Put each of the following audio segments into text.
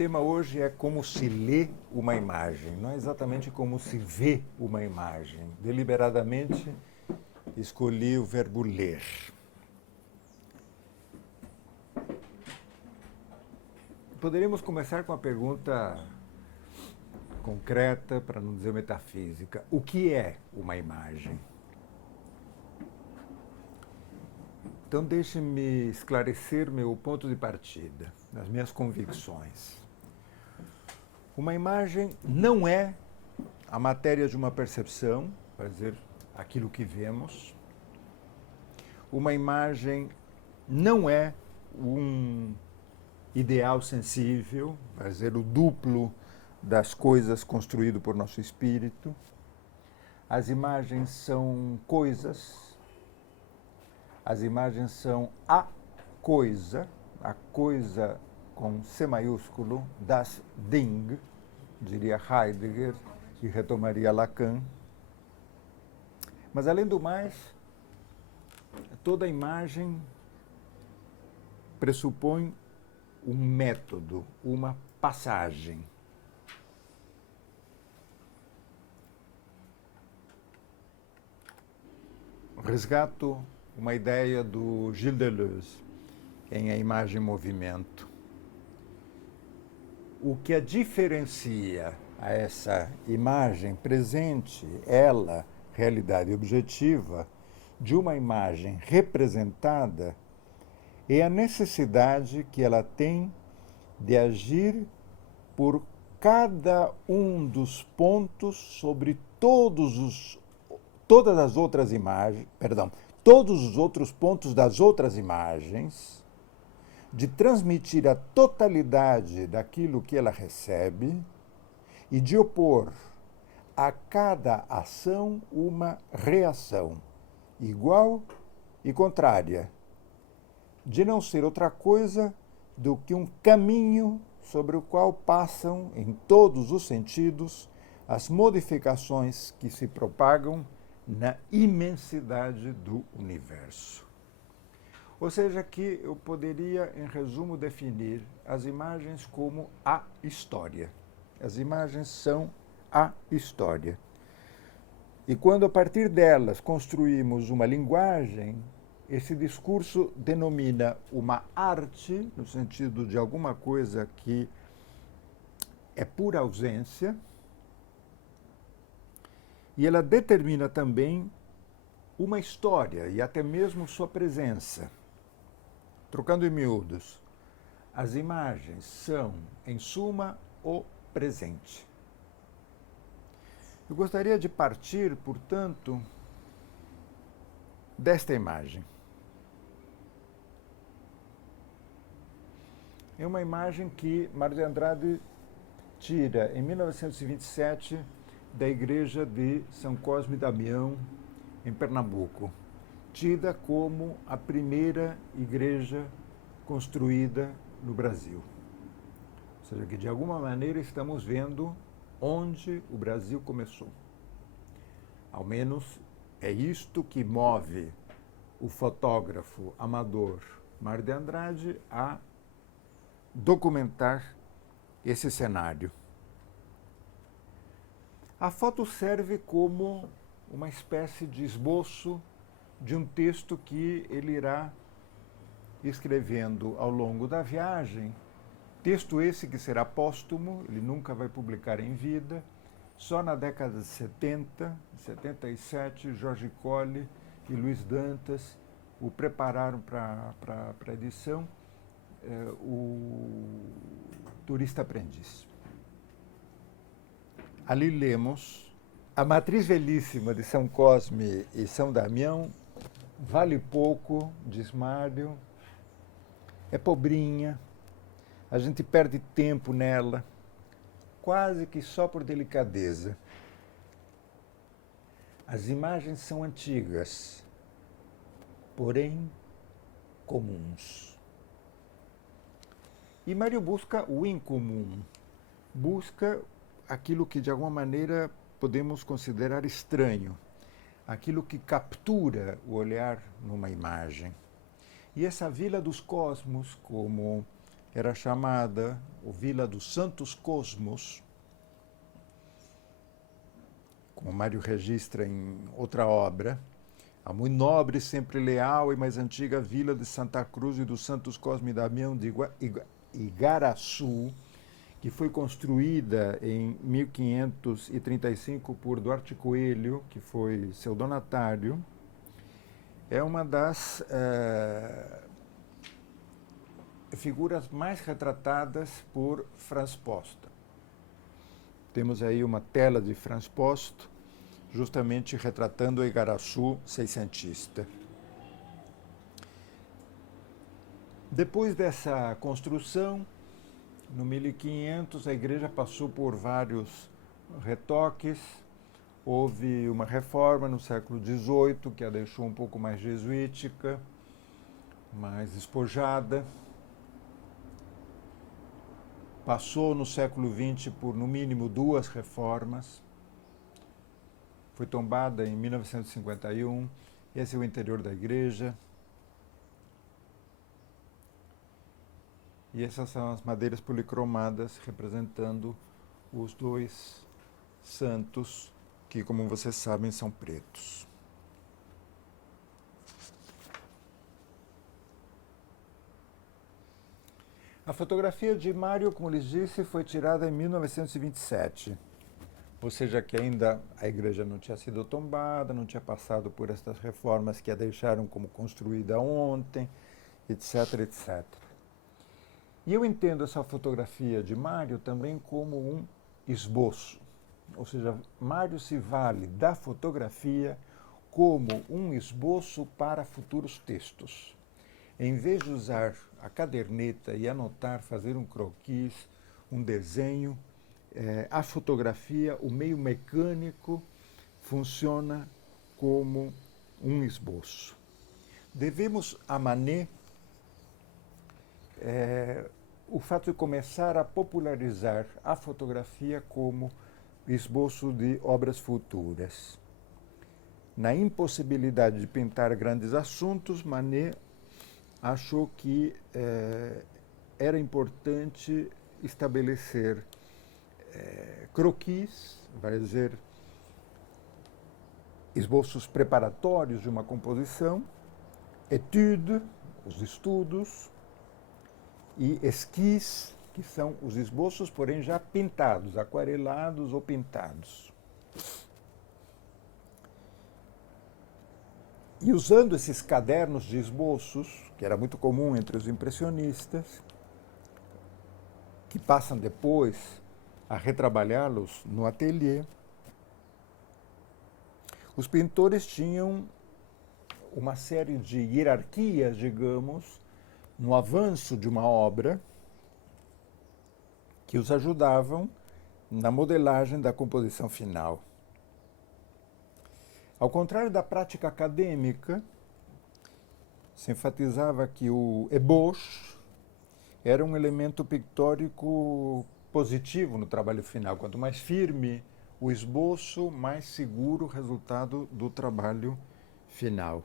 tema hoje é como se lê uma imagem, não é exatamente como se vê uma imagem. Deliberadamente escolhi o verbo ler. Poderíamos começar com a pergunta concreta, para não dizer metafísica. O que é uma imagem? Então, deixe-me esclarecer meu ponto de partida, as minhas convicções. Uma imagem não é a matéria de uma percepção, para dizer aquilo que vemos. Uma imagem não é um ideal sensível, para dizer o duplo das coisas construído por nosso espírito. As imagens são coisas. As imagens são a coisa com C maiúsculo, das Ding, diria Heidegger e retomaria Lacan. Mas, além do mais, toda imagem pressupõe um método, uma passagem. Resgato uma ideia do Gilles Deleuze em A Imagem em Movimento. O que a diferencia a essa imagem presente, ela, realidade objetiva, de uma imagem representada, é a necessidade que ela tem de agir por cada um dos pontos sobre todos os outros pontos das outras imagens, de transmitir a totalidade daquilo que ela recebe e de opor a cada ação uma reação igual e contrária, de não ser outra coisa do que um caminho sobre o qual passam, em todos os sentidos, as modificações que se propagam na imensidade do universo. Ou seja, que eu poderia, em resumo, definir as imagens como a história. As imagens são a história. E quando, a partir delas, construímos uma linguagem, esse discurso denomina uma arte, no sentido de alguma coisa que é pura ausência, e ela determina também uma história e até mesmo sua presença. Trocando em miúdos, as imagens são, em suma, o presente. Eu gostaria de partir, portanto, desta imagem. É uma imagem que Mário de Andrade tira, em 1927, da igreja de São Cosme e Damião, em Pernambuco, tida como a primeira igreja construída no Brasil. Ou seja, que de alguma maneira estamos vendo onde o Brasil começou. Ao menos é isto que move o fotógrafo amador Mário de Andrade a documentar esse cenário. A foto serve como uma espécie de esboço de um texto que ele irá escrevendo ao longo da viagem, texto esse que será póstumo, ele nunca vai publicar em vida, só na década de 70, 77, Jorge Colli e Luiz Dantas o prepararam para a edição, o Turista Aprendiz. Ali lemos: a matriz velhíssima de São Cosme e São Damião vale pouco, diz Mário, é pobrinha, a gente perde tempo nela, quase que só por delicadeza. As imagens são antigas, porém comuns. E Mário busca o incomum, busca aquilo que de alguma maneira podemos considerar estranho, aquilo que captura o olhar numa imagem. E essa Vila dos Cosmos, como era chamada o Vila dos Santos Cosmos, como Mário registra em outra obra, a muito nobre, sempre leal e mais antiga Vila de Santa Cruz e dos Santos Cosme e Damião de Igaraçu, que foi construída em 1535 por Duarte Coelho, que foi seu donatário, é uma das figuras mais retratadas por Franz Post. Temos aí uma tela de Franz Post, justamente retratando o Igaraçu seiscentista. Depois dessa construção, no 1500, a igreja passou por vários retoques. Houve uma reforma no século XVIII, que a deixou um pouco mais jesuítica, mais despojada. Passou no século XX por, no mínimo, 2 reformas. Foi tombada em 1951. Esse é o interior da igreja. E essas são as madeiras policromadas representando os 2 santos, que, como vocês sabem, são pretos. A fotografia de Mário, como lhes disse, foi tirada em 1927. Ou seja, que ainda a igreja não tinha sido tombada, não tinha passado por estas reformas que a deixaram como construída ontem, etc, etc. E eu entendo essa fotografia de Mário também como um esboço. Ou seja, Mário se vale da fotografia como um esboço para futuros textos. Em vez de usar a caderneta e anotar, fazer um croquis, um desenho, a fotografia, o meio mecânico, funciona como um esboço. Devemos a Manet o fato de começar a popularizar a fotografia como esboço de obras futuras. Na impossibilidade de pintar grandes assuntos, Manet achou que era importante estabelecer croquis, vai dizer, esboços preparatórios de uma composição, étude, os estudos, e esquisse, que são os esboços, porém já pintados, aquarelados ou pintados. E usando esses cadernos de esboços, que era muito comum entre os impressionistas, que passam depois a retrabalhá-los no ateliê, os pintores tinham uma série de hierarquias, digamos, no avanço de uma obra, que os ajudavam na modelagem da composição final. Ao contrário da prática acadêmica, se enfatizava que o ébauche era um elemento pictórico positivo no trabalho final. Quanto mais firme o esboço, mais seguro o resultado do trabalho final.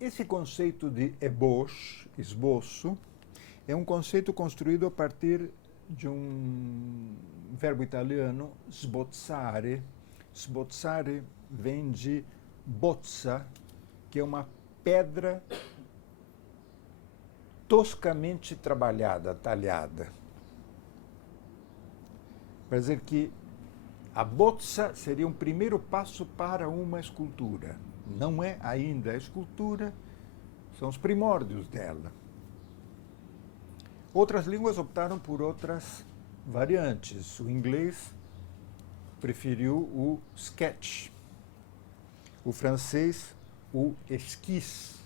Esse conceito de ébauche, esboço, é um conceito construído a partir de um verbo italiano, sbozzare. Sbozzare vem de bozza, que é uma pedra toscamente trabalhada, talhada. Quer dizer que a bozza seria um primeiro passo para uma escultura. Não é ainda a escultura, são os primórdios dela. Outras línguas optaram por outras variantes. O inglês preferiu o sketch, o francês o esquisse.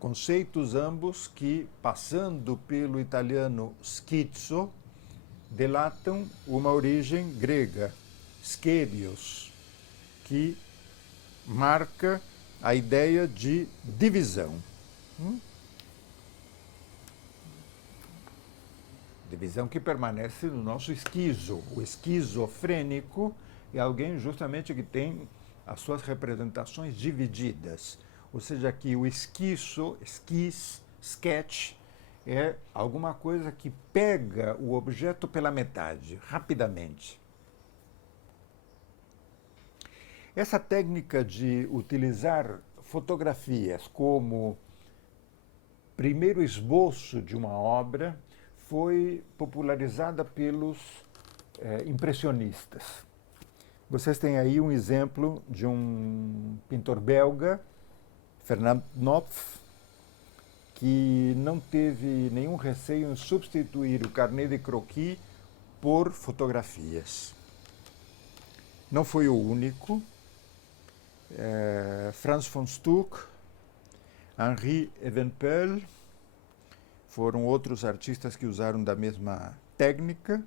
Conceitos ambos que, passando pelo italiano schizzo, delatam uma origem grega, schedios, que marca a ideia de divisão. Divisão que permanece no nosso esquizo. O esquizofrênico é alguém justamente que tem as suas representações divididas. Ou seja, que o sketch, é alguma coisa que pega o objeto pela metade, rapidamente. Essa técnica de utilizar fotografias como primeiro esboço de uma obra foi popularizada pelos impressionistas. Vocês têm aí um exemplo de um pintor belga, Fernand Knopf, que não teve nenhum receio em substituir o carnet de croquis por fotografias. Não foi o único. Frans von Stuck, Henri Evenepoel foram outros artistas que usaram da mesma técnica.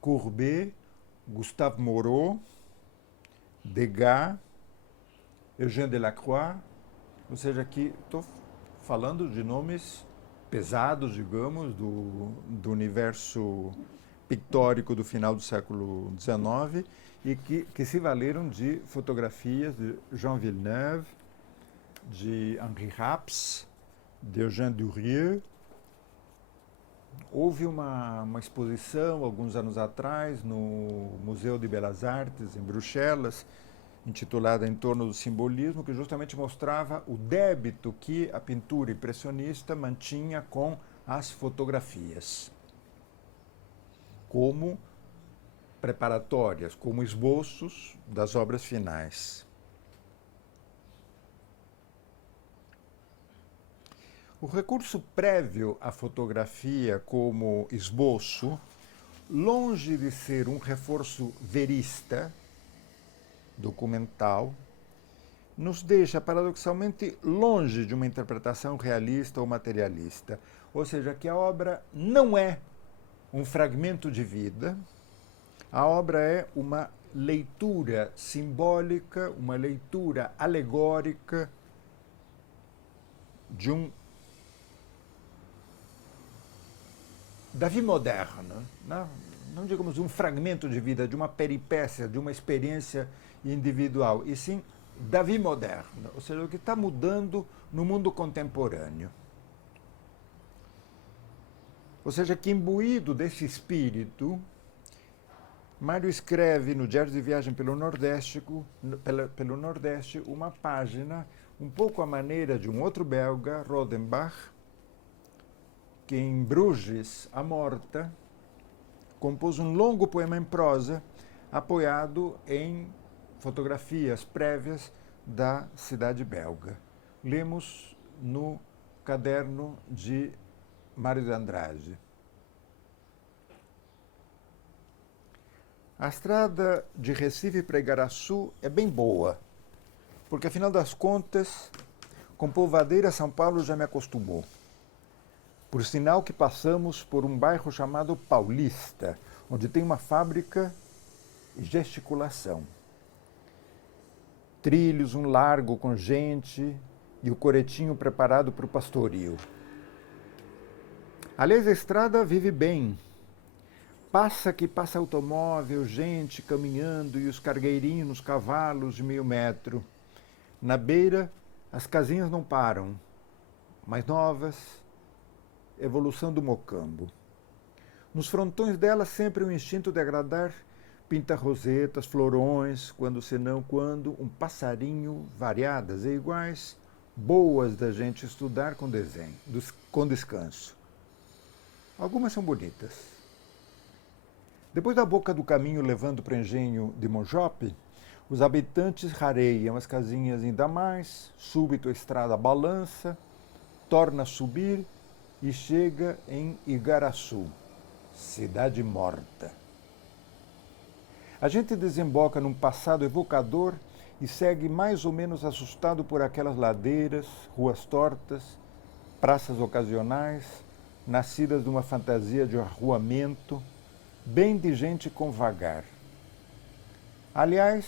Courbet, Gustave Moreau, Degas, Eugène Delacroix, ou seja, aqui estou falando de nomes pesados, digamos, do universo pictórico do final do século XIX e que se valeram de fotografias de Jean Villeneuve, de Henri Raps, de Eugène Durieux. Houve uma exposição, alguns anos atrás, no Museu de Belas Artes, em Bruxelas, intitulada Em Torno do Simbolismo, que justamente mostrava o débito que a pintura impressionista mantinha com as fotografias, como preparatórias, como esboços das obras finais. O recurso prévio à fotografia como esboço, longe de ser um reforço verista, documental, nos deixa paradoxalmente longe de uma interpretação realista ou materialista. Ou seja, que a obra não é um fragmento de vida, a obra é uma leitura simbólica, uma leitura alegórica da vie moderne, não digamos um fragmento de vida, de uma peripécia, de uma experiência individual, e sim da vie moderne, ou seja, o que está mudando no mundo contemporâneo. Ou seja, que imbuído desse espírito, Mário escreve no Diário de Viagem pelo Nordeste uma página um pouco à maneira de um outro belga, Rodenbach, que em Bruges, a Morta, compôs um longo poema em prosa apoiado em fotografias prévias da cidade belga. Lemos no caderno de Mário de Andrade. A estrada de Recife para Igaraçu é bem boa, porque, afinal das contas, com polvadeira São Paulo já me acostumou. Por sinal que passamos por um bairro chamado Paulista, onde tem uma fábrica e gesticulação. Trilhos, um largo com gente e o coretinho preparado para o pastoril. Aliás, a estrada vive bem. Passa que passa automóvel, gente caminhando e os cargueirinhos nos cavalos de meio metro. Na beira, as casinhas não param, mais novas, evolução do mocambo. Nos frontões dela sempre um instinto de agradar, pinta-rosetas, florões, quando senão quando um passarinho, variadas e iguais, boas da gente estudar com desenho, com descanso. Algumas são bonitas. Depois da boca do caminho levando para o engenho de Monjope, os habitantes rareiam as casinhas ainda mais, súbito a estrada balança, torna a subir e chega em Igaraçu, cidade morta. A gente desemboca num passado evocador e segue mais ou menos assustado por aquelas ladeiras, ruas tortas, praças ocasionais, nascidas de uma fantasia de arruamento, bem de gente com vagar. Aliás,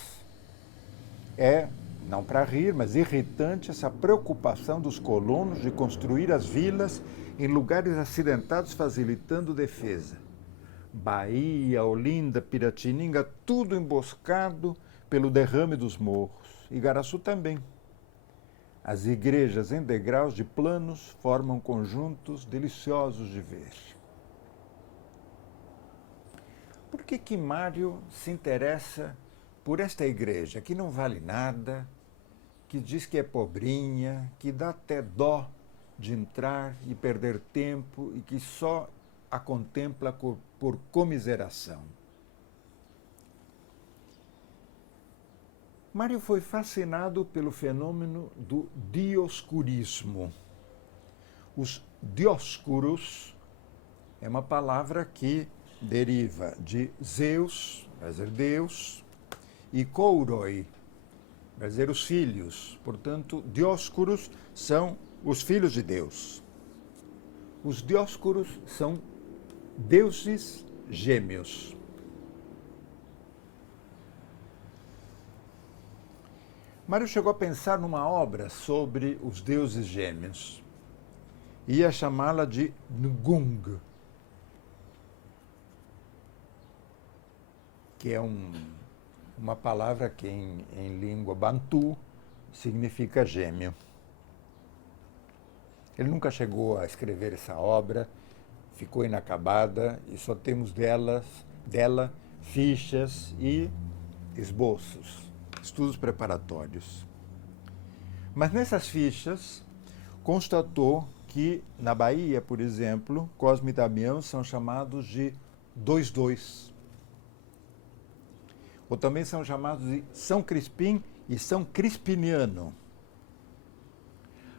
não para rir, mas irritante essa preocupação dos colonos de construir as vilas em lugares acidentados, facilitando defesa. Bahia, Olinda, Piratininga, tudo emboscado pelo derrame dos morros. Igaraçu também. As igrejas em degraus de planos formam conjuntos deliciosos de ver. Por que Mário se interessa por esta igreja, que não vale nada, que diz que é pobrinha, que dá até dó de entrar e perder tempo e que só a contempla por comiseração? Mário foi fascinado pelo fenômeno do dioscurismo. Os dioscuros é uma palavra que deriva de Zeus, quer dizer Deus, e kouroi, quer dizer os filhos. Portanto, dioscuros são os filhos de Deus. Os dioscuros são deuses gêmeos. Mário chegou a pensar numa obra sobre os deuses gêmeos. Ia chamá-la de Ngung, que é uma palavra que em língua bantu significa gêmeo. Ele nunca chegou a escrever essa obra, ficou inacabada e só temos dela fichas e esboços, estudos preparatórios. Mas nessas fichas constatou que na Bahia, por exemplo, Cosme e Damião são chamados de 2-2. Ou também são chamados de São Crispim e São Crispiniano.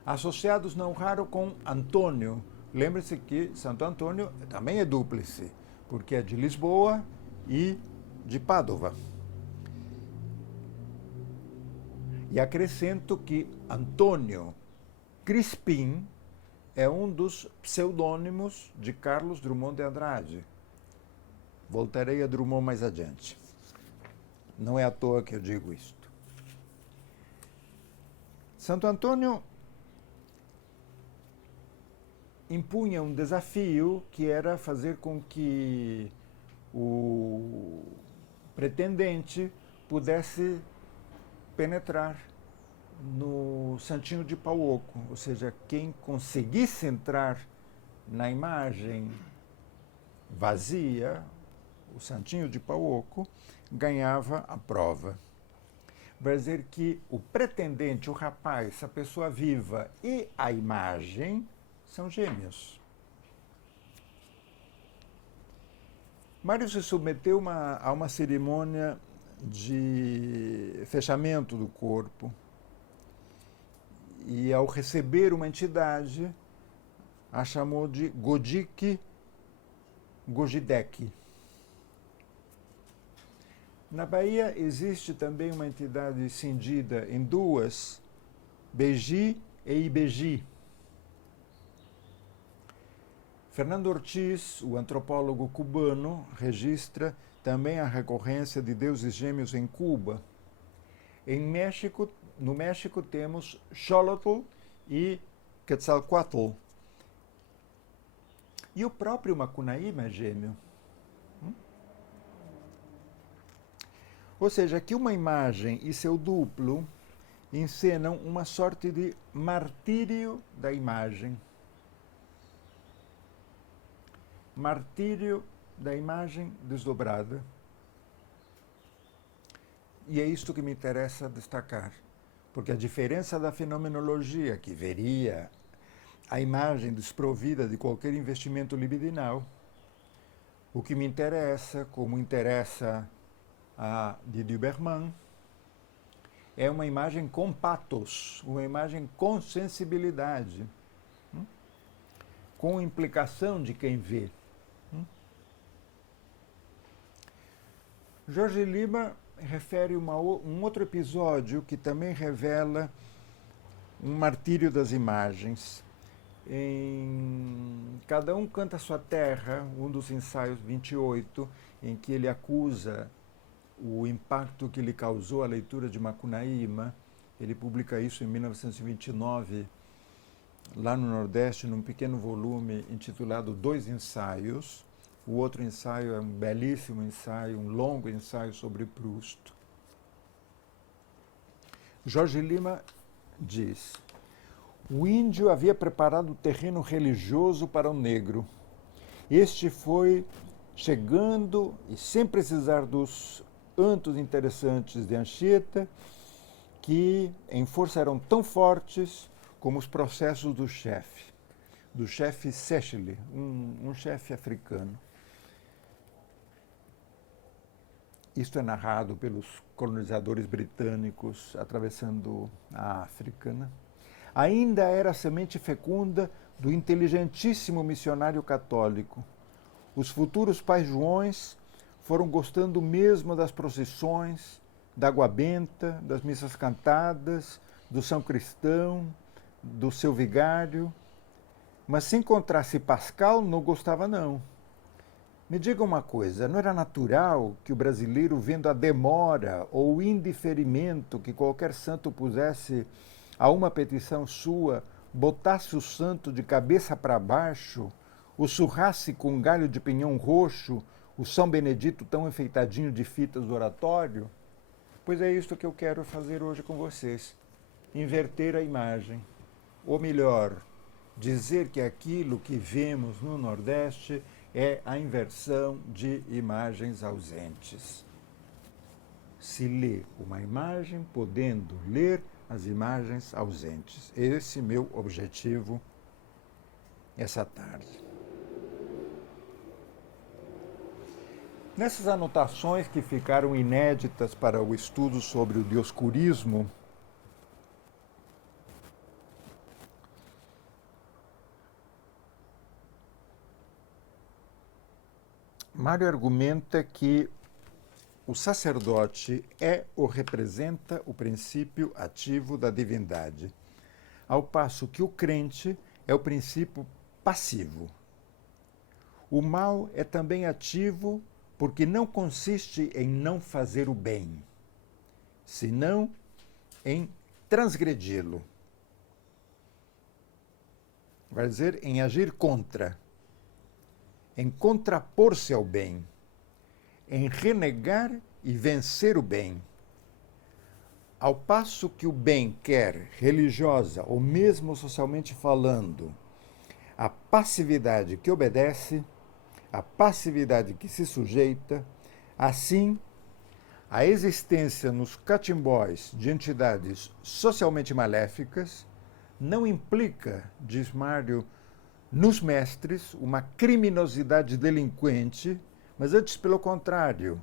Associados não raro com Antônio. Lembre-se que Santo Antônio também é dúplice, porque é de Lisboa e de Pádua. E acrescento que Antônio Crispim é um dos pseudônimos de Carlos Drummond de Andrade. Voltarei a Drummond mais adiante. Não é à toa que eu digo isto. Santo Antônio impunha um desafio que era fazer com que o pretendente pudesse penetrar no Santinho de Pau Oco, ou seja, quem conseguisse entrar na imagem vazia, o Santinho de Pau Oco, ganhava a prova. Vai dizer que o pretendente, o rapaz, a pessoa viva e a imagem são gêmeos. Mário se submeteu a uma cerimônia de fechamento do corpo e, ao receber uma entidade, a chamou de Godik Gojidek. Na Bahia existe também uma entidade cindida em duas, Beji e Ibeji. Fernando Ortiz, o antropólogo cubano, registra também a recorrência de deuses gêmeos em Cuba. No México temos Xolotl e Quetzalcoatl. E o próprio Macunaíma é gêmeo. Ou seja, que uma imagem e seu duplo encenam uma sorte de martírio da imagem. Martírio da imagem desdobrada. E é isto que me interessa destacar, porque a diferença da fenomenologia, que veria a imagem desprovida de qualquer investimento libidinal, o que me interessa, como interessa a Didier Berman, é uma imagem com patos, uma imagem com sensibilidade, com implicação de quem vê. Jorge Lima refere um outro episódio que também revela um martírio das imagens. Em Cada Um Canta a Sua Terra, um dos ensaios 28, em que ele acusa o impacto que lhe causou a leitura de Macunaíma. Ele publica isso em 1929, lá no Nordeste, num pequeno volume intitulado Dois Ensaios. O outro ensaio é um belíssimo ensaio, um longo ensaio sobre Proust. Jorge Lima diz: o índio havia preparado o terreno religioso para o negro. Este foi chegando e sem precisar dos antos interessantes de Anchieta, que em força eram tão fortes como os processos do chefe Sechele, um chefe africano. Isto é narrado pelos colonizadores britânicos atravessando a África, né? Ainda era a semente fecunda do inteligentíssimo missionário católico. Os futuros pais Joões foram gostando mesmo das procissões, da água benta, das missas cantadas, do São Cristão, do seu vigário. Mas se encontrasse Pascal, não gostava não. Me diga uma coisa, não era natural que o brasileiro, vendo a demora ou o indiferimento que qualquer santo pusesse a uma petição sua, botasse o santo de cabeça para baixo, o surrasse com um galho de pinhão roxo, o São Benedito tão enfeitadinho de fitas do oratório? Pois é isto que eu quero fazer hoje com vocês. Inverter a imagem. Ou melhor, dizer que aquilo que vemos no Nordeste é a inversão de imagens ausentes. Se lê uma imagem podendo ler as imagens ausentes. Esse é meu objetivo essa tarde. Nessas anotações que ficaram inéditas para o estudo sobre o dioscurismo, Mário argumenta que o sacerdote é ou representa o princípio ativo da divindade, ao passo que o crente é o princípio passivo. O mal é também ativo porque não consiste em não fazer o bem, senão em transgredi-lo. Vai dizer, em agir contra, em contrapor-se ao bem, em renegar e vencer o bem. Ao passo que o bem quer, religiosa ou mesmo socialmente falando, a passividade que obedece, a passividade que se sujeita, assim, a existência nos catimbóis de entidades socialmente maléficas não implica, diz Mário, nos mestres, uma criminosidade delinquente, mas antes, pelo contrário,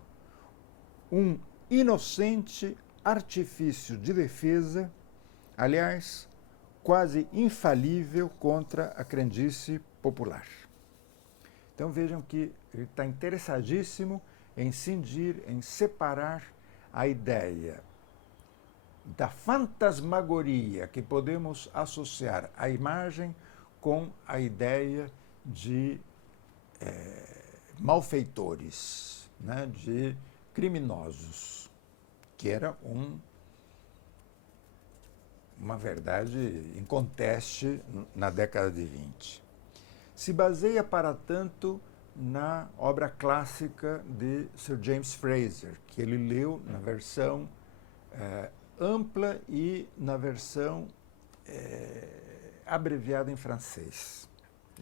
um inocente artifício de defesa, aliás, quase infalível contra a crendice popular. Então vejam que ele está interessadíssimo em cindir, em separar a ideia da fantasmagoria que podemos associar à imagem com a ideia de malfeitores, né, de criminosos, que era uma verdade inconteste na década de 20. Se baseia, para tanto, na obra clássica de Sir James Frazer, que ele leu na versão ampla e na versão abreviada em francês,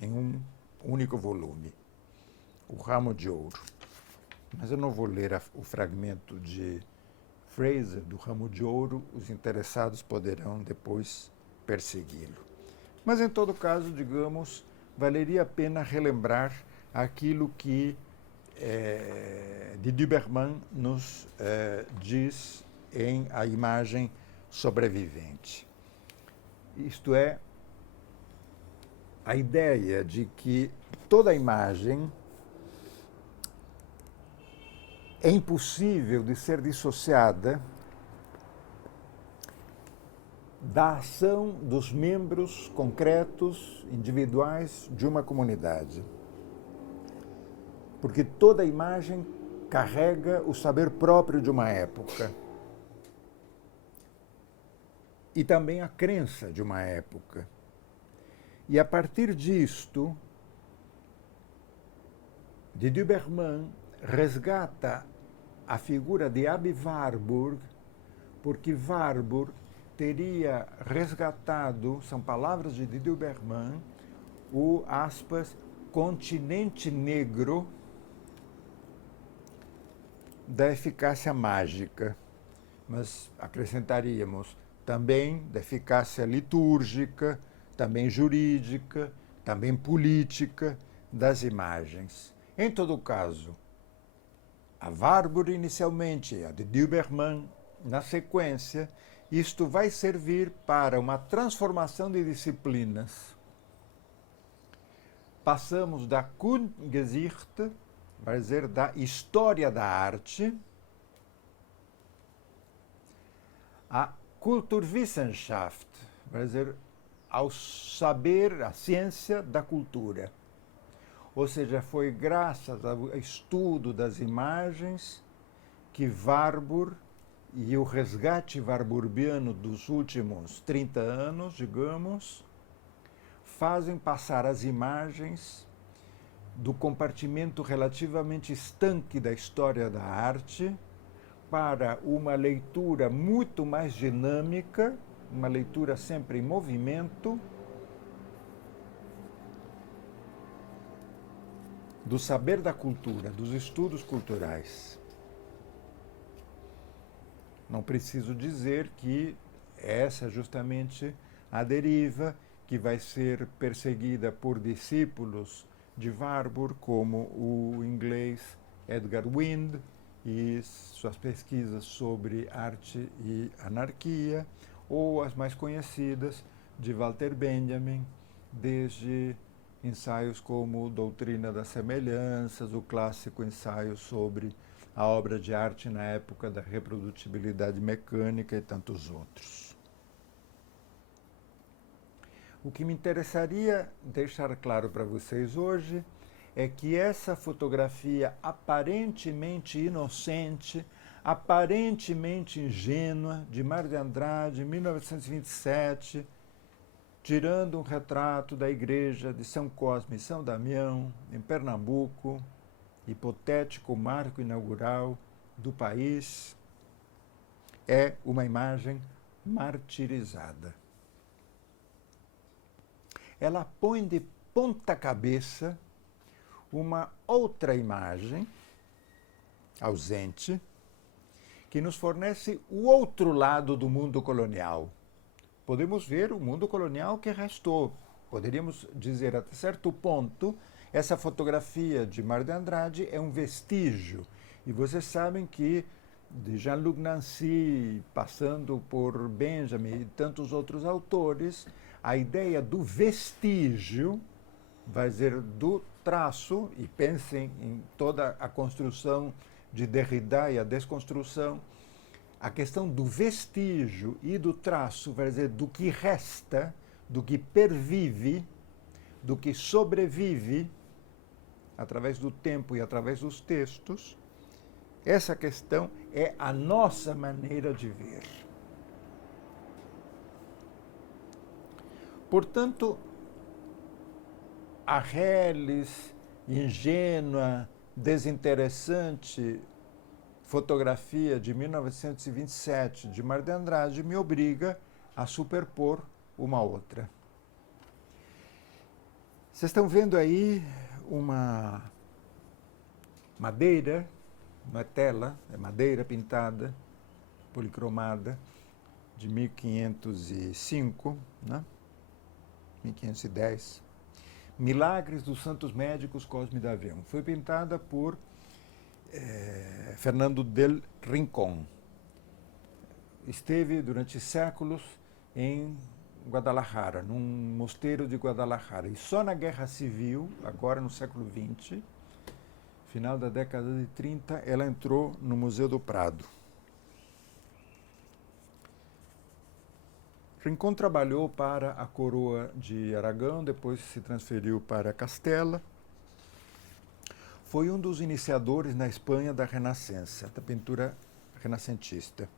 em um único volume, O Ramo de Ouro. Mas eu não vou ler o fragmento de Frazer, do Ramo de Ouro, os interessados poderão depois persegui-lo. Mas, em todo caso, digamos, valeria a pena relembrar aquilo que de Duberman nos diz em A Imagem Sobrevivente. Isto é, a ideia de que toda imagem é impossível de ser dissociada da ação dos membros concretos, individuais de uma comunidade. Porque toda imagem carrega o saber próprio de uma época e também a crença de uma época. E a partir disto, de Duberman resgata a figura de Aby Warburg, porque Warburg teria resgatado, são palavras de Didi Bergman, o, aspas, continente negro da eficácia mágica, mas acrescentaríamos também da eficácia litúrgica, também jurídica, também política das imagens. Em todo caso, a Warburg inicialmente, a de Dilberman na sequência, isto vai servir para uma transformação de disciplinas. Passamos da Kunstgeschichte, vai dizer, da história da arte, a Kulturwissenschaft, vai dizer, ao saber, à ciência da cultura. Ou seja, foi graças ao estudo das imagens que Warburg e o resgate warburgiano dos últimos 30 anos, digamos, fazem passar as imagens do compartimento relativamente estanque da história da arte para uma leitura muito mais dinâmica, uma leitura sempre em movimento, do saber da cultura, dos estudos culturais. Não preciso dizer que essa é justamente a deriva que vai ser perseguida por discípulos de Warburg, como o inglês Edgar Wind e suas pesquisas sobre arte e anarquia, ou as mais conhecidas de Walter Benjamin, desde ensaios como Doutrina das Semelhanças, o clássico ensaio sobre a obra de arte na época da reprodutibilidade mecânica e tantos outros. O que me interessaria deixar claro para vocês hoje é que essa fotografia aparentemente inocente, aparentemente ingênua, de Mário de Andrade, em 1927, tirando um retrato da igreja de São Cosme e São Damião, em Pernambuco, hipotético marco inaugural do país, é uma imagem martirizada. Ela põe de ponta cabeça uma outra imagem ausente que nos fornece o outro lado do mundo colonial. Podemos ver o mundo colonial que restou. Poderíamos dizer, até certo ponto, essa fotografia de Mário de Andrade é um vestígio. E vocês sabem que, de Jean-Luc Nancy, passando por Benjamin e tantos outros autores, a ideia do vestígio, vai dizer, do traço, e pensem em toda a construção de Derrida e a desconstrução, a questão do vestígio e do traço, vai dizer, do que resta, do que pervive, do que sobrevive, através do tempo e através dos textos, essa questão é a nossa maneira de ver. Portanto, a reles, ingênua, desinteressante fotografia de 1927 de Mário de Andrade me obriga a superpor uma outra. Vocês estão vendo aí uma madeira, não é tela, é madeira pintada, policromada, de 1505, né? 1510. Milagres dos Santos Médicos Cosme e Damião. Foi pintada por Fernando del Rincón. Esteve durante séculos em Guadalajara, num mosteiro de Guadalajara. E só na Guerra Civil, agora no século XX, final da década de 30, ela entrou no Museu do Prado. Rincón trabalhou para a coroa de Aragão, depois se transferiu para Castela. Foi um dos iniciadores na Espanha da Renascença, da pintura renascentista.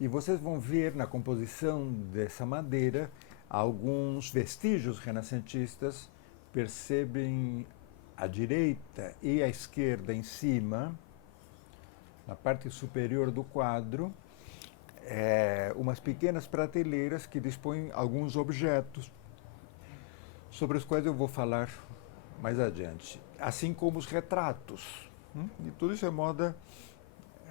E vocês vão ver na composição dessa madeira alguns vestígios renascentistas. Percebem à direita e à esquerda em cima na parte superior do quadro, umas pequenas prateleiras que dispõem alguns objetos, sobre os quais eu vou falar mais adiante, assim como os retratos. E tudo isso é moda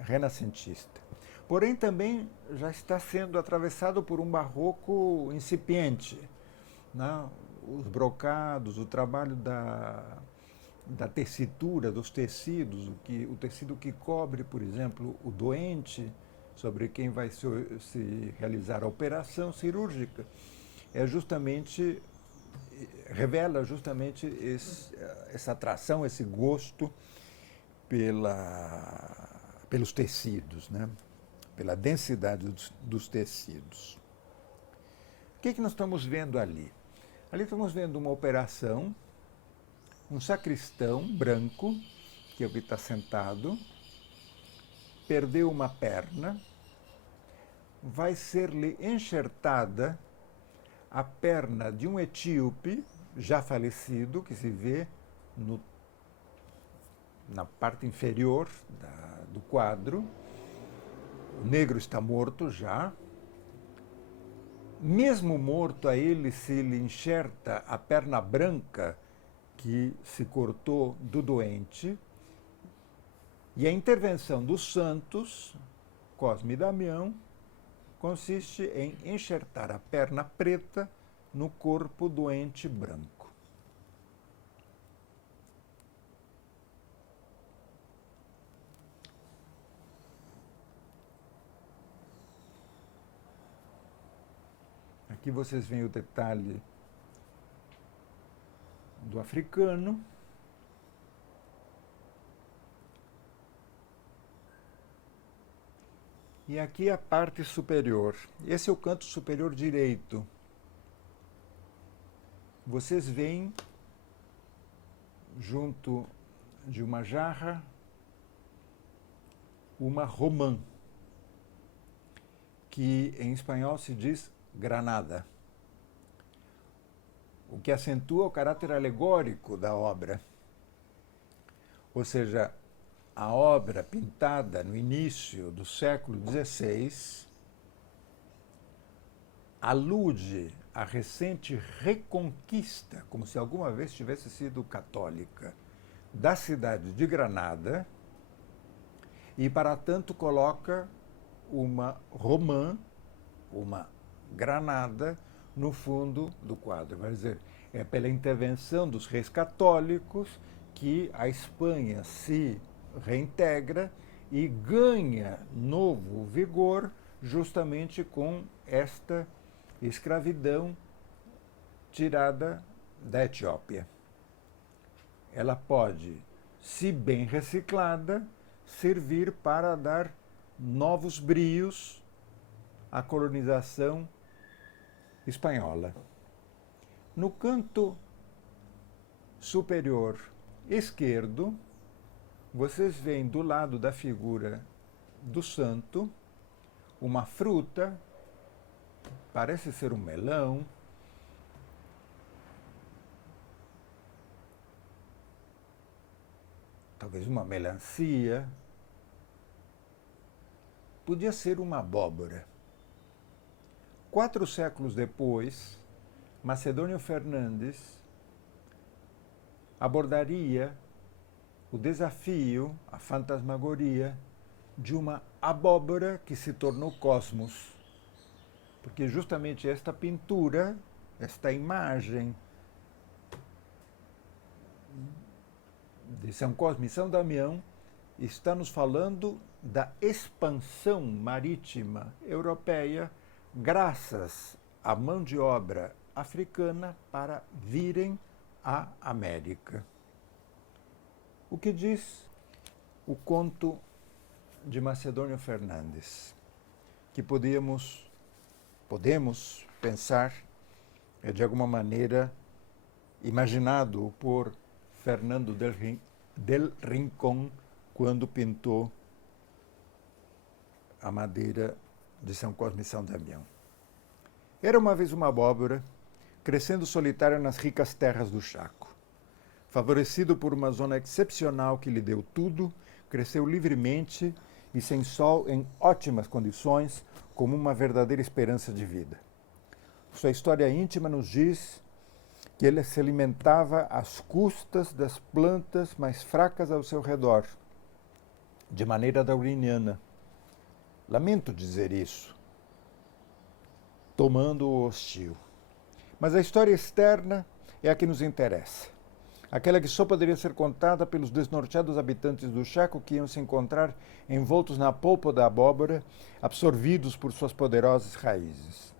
renascentista. Porém, também já está sendo atravessado por um barroco incipiente, né? Os brocados, o trabalho da tessitura, dos tecidos, o tecido que cobre, por exemplo, o doente, sobre quem vai se realizar a operação cirúrgica, revela justamente essa atração, esse gosto pelos tecidos, né? Pela densidade dos tecidos. O que nós estamos vendo ali? Ali estamos vendo uma operação, um sacristão branco, que é o que está sentado, perdeu uma perna, vai ser-lhe enxertada a perna de um etíope já falecido, que se vê na parte inferior do quadro. O negro está morto já. Mesmo morto, a ele se lhe enxerta a perna branca que se cortou do doente. E a intervenção dos santos, Cosme e Damião, consiste em enxertar a perna preta no corpo doente branco. Aqui vocês veem o detalhe do africano. E aqui a parte superior. Esse é o canto superior direito. Vocês veem, junto de uma jarra, uma romã, que em espanhol se diz granada, o que acentua o caráter alegórico da obra. Ou seja, a obra pintada no início do século XVI alude à recente reconquista, como se alguma vez tivesse sido católica, da cidade de Granada, e para tanto coloca uma romã, uma granada, no fundo do quadro. Quer dizer, é pela intervenção dos reis católicos que a Espanha se reintegra e ganha novo vigor justamente com esta escravidão tirada da Etiópia. Ela pode, se bem reciclada, servir para dar novos brios à colonização espanhola. No canto superior esquerdo, vocês veem do lado da figura do santo uma fruta, parece ser um melão, talvez uma melancia, podia ser uma abóbora. 4 séculos depois, Macedônio Fernandes abordaria o desafio, a fantasmagoria de uma abóbora que se tornou cosmos. Porque justamente esta pintura, esta imagem de São Cosme e São Damião está nos falando da expansão marítima europeia graças à mão de obra africana para virem à América. O que diz o conto de Macedônio Fernandes, que podemos pensar de alguma maneira imaginado por Fernando del Rincón quando pintou a madeira de São Cosme e São Damião. Era uma vez uma abóbora, crescendo solitária nas ricas terras do Chaco. Favorecido por uma zona excepcional que lhe deu tudo, cresceu livremente e sem sol em ótimas condições, como uma verdadeira esperança de vida. Sua história íntima nos diz que ele se alimentava às custas das plantas mais fracas ao seu redor, de maneira darwiniana. Lamento dizer isso, tomando o hostil. Mas a história externa é a que nos interessa. Aquela que só poderia ser contada pelos desnorteados habitantes do Chaco que iam se encontrar envoltos na polpa da abóbora, absorvidos por suas poderosas raízes.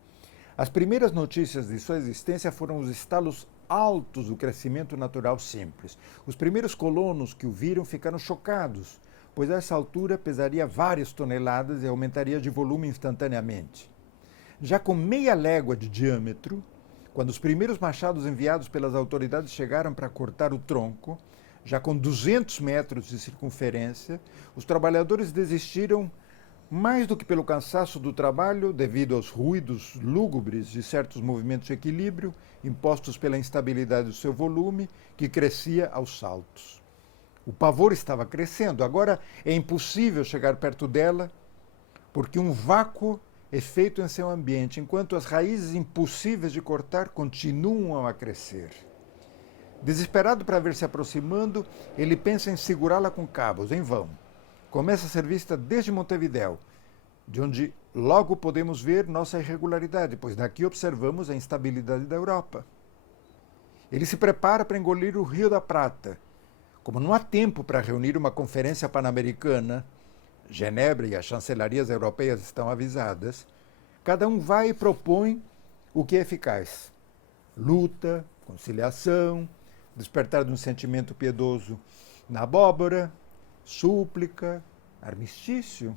As primeiras notícias de sua existência foram os estalos altos do crescimento natural simples. Os primeiros colonos que o viram ficaram chocados, pois a essa altura pesaria várias toneladas e aumentaria de volume instantaneamente. Já com meia légua de diâmetro, quando os primeiros machados enviados pelas autoridades chegaram para cortar o tronco, já com 200 metros de circunferência, os trabalhadores desistiram mais do que pelo cansaço do trabalho, devido aos ruídos lúgubres de certos movimentos de equilíbrio, impostos pela instabilidade do seu volume, que crescia aos saltos. O pavor estava crescendo, agora é impossível chegar perto dela, porque um vácuo é feito em seu ambiente, enquanto as raízes impossíveis de cortar continuam a crescer. Desesperado para ver se aproximando, ele pensa em segurá-la com cabos, em vão. Começa a ser vista desde Montevidéu, de onde logo podemos ver nossa irregularidade, pois daqui observamos a instabilidade da Europa. Ele se prepara para engolir o Rio da Prata. Como não há tempo para reunir uma conferência pan-americana, Genebra e as chancelarias europeias estão avisadas, cada um vai e propõe o que é eficaz. Luta, conciliação, despertar de um sentimento piedoso na abóbora, súplica, armistício.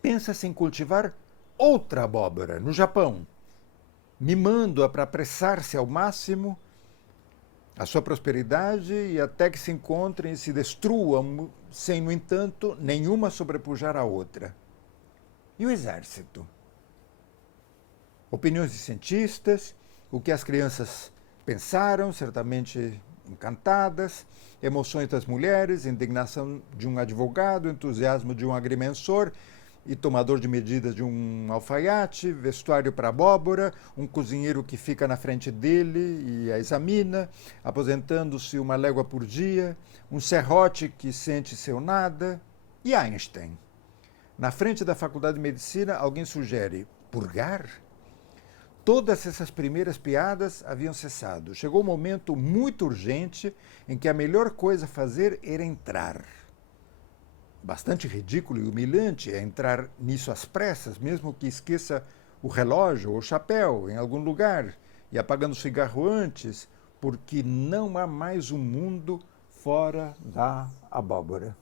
Pensa-se em cultivar outra abóbora no Japão, mimando-a para apressar-se ao máximo a sua prosperidade e até que se encontrem e se destruam, sem, no entanto, nenhuma sobrepujar a outra. E o exército? Opiniões de cientistas, o que as crianças pensaram, certamente encantadas, emoções das mulheres, indignação de um advogado, entusiasmo de um agrimensor e tomador de medidas de um alfaiate, vestuário para abóbora, um cozinheiro que fica na frente dele e a examina, aposentando-se uma légua por dia, um serrote que sente seu nada, e Einstein. Na frente da Faculdade de Medicina, alguém sugere purgar? Todas essas primeiras piadas haviam cessado. Chegou um momento muito urgente em que a melhor coisa a fazer era entrar. Bastante ridículo e humilhante é entrar nisso às pressas, mesmo que esqueça o relógio ou o chapéu em algum lugar e apagando o cigarro antes, porque não há mais um mundo fora da abóbora.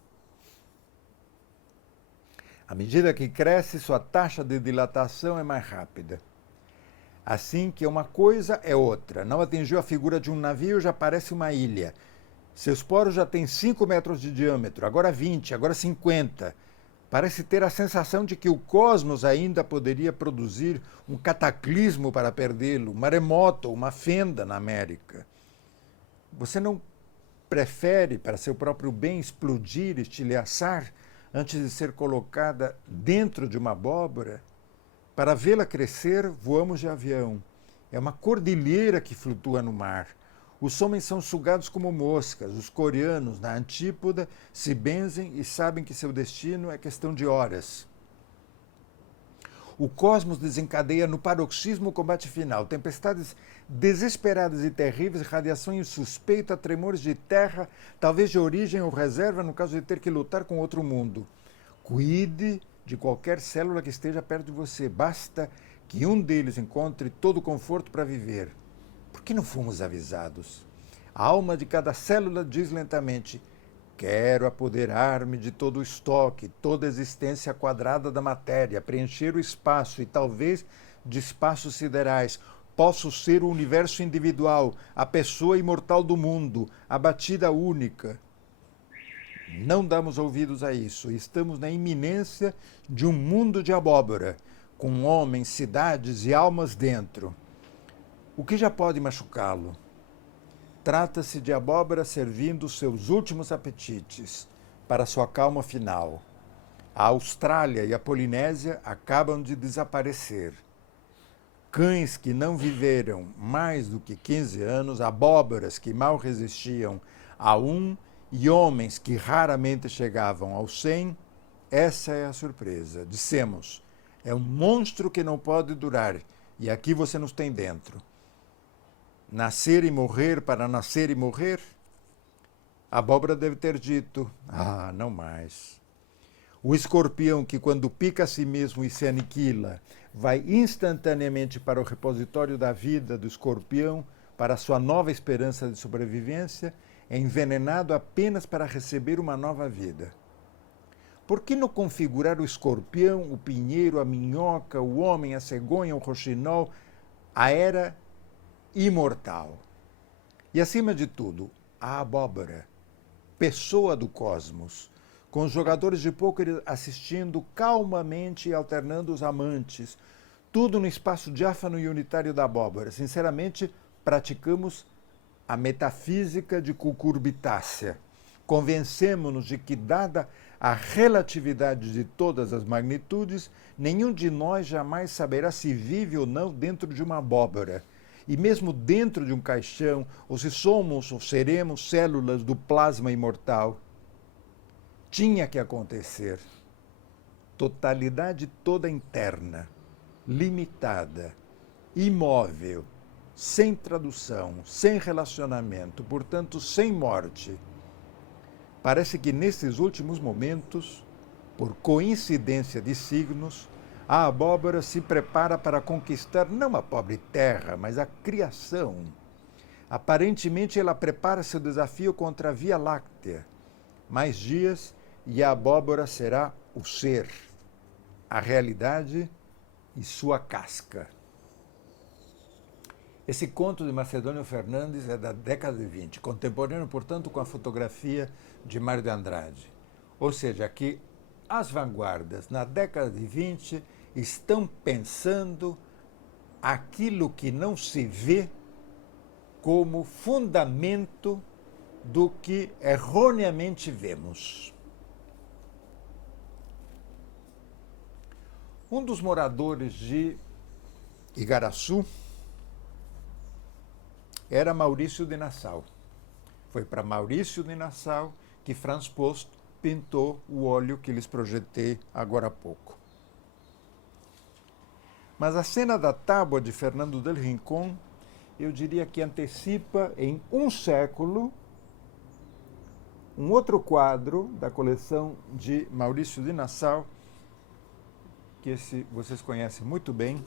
À medida que cresce, sua taxa de dilatação é mais rápida. Assim que uma coisa é outra. Não atingiu a figura de um navio, já parece uma ilha. Seus poros já têm 5 metros de diâmetro, agora 20, agora 50. Parece ter a sensação de que o cosmos ainda poderia produzir um cataclismo para perdê-lo, um maremoto, uma fenda na América. Você não prefere, para seu próprio bem, explodir, estilhaçar, antes de ser colocada dentro de uma abóbora? Para vê-la crescer, voamos de avião. É uma cordilheira que flutua no mar. Os homens são sugados como moscas. Os coreanos, na antípoda, se benzem e sabem que seu destino é questão de horas. O cosmos desencadeia no paroxismo o combate final. Tempestades desesperadas e terríveis, radiação insuspeita, tremores de terra, talvez de origem ou reserva no caso de ter que lutar com outro mundo. Cuide de qualquer célula que esteja perto de você. Basta que um deles encontre todo o conforto para viver. Por que não fomos avisados? A alma de cada célula diz lentamente: quero apoderar-me de todo o estoque, toda a existência quadrada da matéria, preencher o espaço e talvez de espaços siderais. Posso ser o universo individual, a pessoa imortal do mundo, a batida única. Não damos ouvidos a isso. Estamos na iminência de um mundo de abóbora, com homens, cidades e almas dentro. O que já pode machucá-lo? Trata-se de abóbora servindo seus últimos apetites. para sua calma final. A Austrália e a Polinésia acabam de desaparecer. Cães que não viveram mais do que 15 anos, abóboras que mal resistiam a 1 e homens que raramente chegavam aos 100, essa é a surpresa. Dissemos, é um monstro que não pode durar, e aqui você nos tem dentro. Nascer e morrer para nascer e morrer? A abóbora deve ter dito, não mais. O escorpião que, quando pica a si mesmo e se aniquila, vai instantaneamente para o repositório da vida do escorpião, para a sua nova esperança de sobrevivência, é envenenado apenas para receber uma nova vida. Por que não configurar o escorpião, o pinheiro, a minhoca, o homem, a cegonha, o roxinol, a era imortal? E, acima de tudo, a abóbora, pessoa do cosmos, com os jogadores de pôquer assistindo calmamente e alternando os amantes, tudo no espaço diáfano e unitário da abóbora. Sinceramente, praticamos a metafísica de cucurbitácea. Convencemos-nos de que, dada a relatividade de todas as magnitudes, nenhum de nós jamais saberá se vive ou não dentro de uma abóbora. E mesmo dentro de um caixão, ou se somos ou seremos células do plasma imortal. Tinha que acontecer. Totalidade toda interna, limitada, imóvel, sem tradução, sem relacionamento, portanto, sem morte. Parece que nesses últimos momentos, por coincidência de signos, a abóbora se prepara para conquistar não a pobre terra, mas a criação. Aparentemente, ela prepara seu desafio contra a Via Láctea. Mais dias e a abóbora será o ser, a realidade e sua casca. Esse conto de Macedônio Fernandes é da década de 20, contemporâneo, portanto, com a fotografia de Mário de Andrade. Ou seja, que as vanguardas, na década de 20, estão pensando aquilo que não se vê como fundamento do que erroneamente vemos. Um dos moradores de Igaraçu era Maurício de Nassau. Foi para Maurício de Nassau que Franz Post pintou o óleo que lhes projetei agora há pouco. Mas a cena da tábua de Fernando del Rincón, eu diria que antecipa em um século um outro quadro da coleção de Maurício de Nassau, que vocês conhecem muito bem.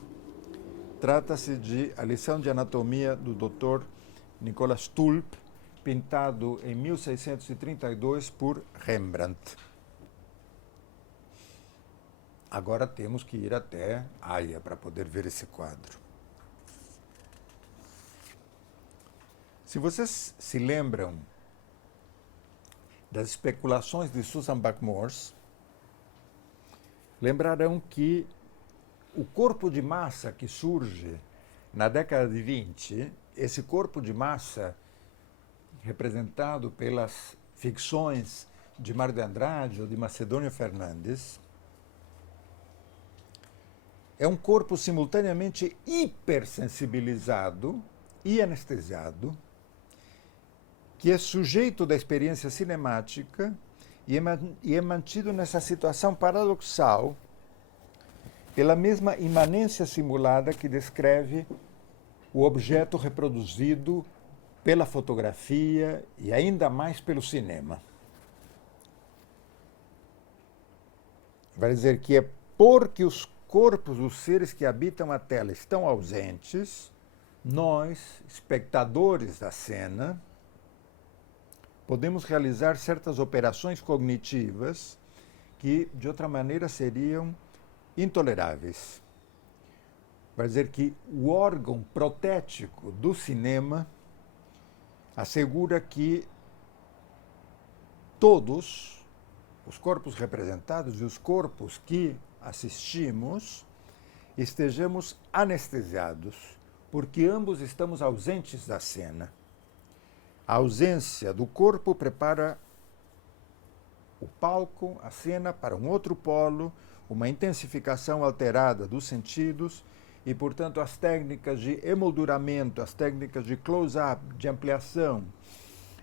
Trata-se de A Lição de Anatomia do Dr. Nicolas Tulp, pintado em 1632 por Rembrandt. Agora temos que ir até Haia para poder ver esse quadro. Se vocês se lembram das especulações de Susan Buck-Morss, lembrarão que o corpo de massa que surge na década de 20, esse corpo de massa representado pelas ficções de Mário de Andrade ou de Macedônio Fernandes, é um corpo simultaneamente hipersensibilizado e anestesiado, que é sujeito da experiência cinemática e é mantido nessa situação paradoxal pela mesma imanência simulada que descreve o objeto reproduzido pela fotografia e ainda mais pelo cinema. Vai dizer que é porque os corpos, os seres que habitam a tela estão ausentes, nós, espectadores da cena, podemos realizar certas operações cognitivas que, de outra maneira, seriam intoleráveis. Vai dizer que o órgão protético do cinema assegura que todos os corpos representados e os corpos que assistimos estejamos anestesiados, porque ambos estamos ausentes da cena. A ausência do corpo prepara o palco, a cena, para um outro polo, uma intensificação alterada dos sentidos e, portanto, as técnicas de emolduramento, as técnicas de close-up, de ampliação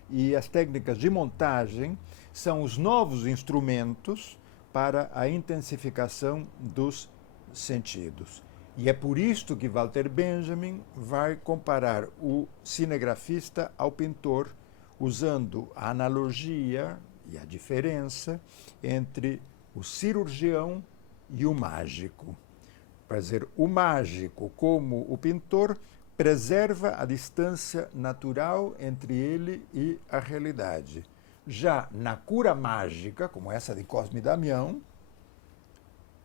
e as técnicas de montagem são os novos instrumentos para a intensificação dos sentidos. E é por isto que Walter Benjamin vai comparar o cinegrafista ao pintor, usando a analogia e a diferença entre o cirurgião e o mágico. Quer dizer, o mágico, como o pintor, preserva a distância natural entre ele e a realidade. Já na cura mágica, como essa de Cosme Damião,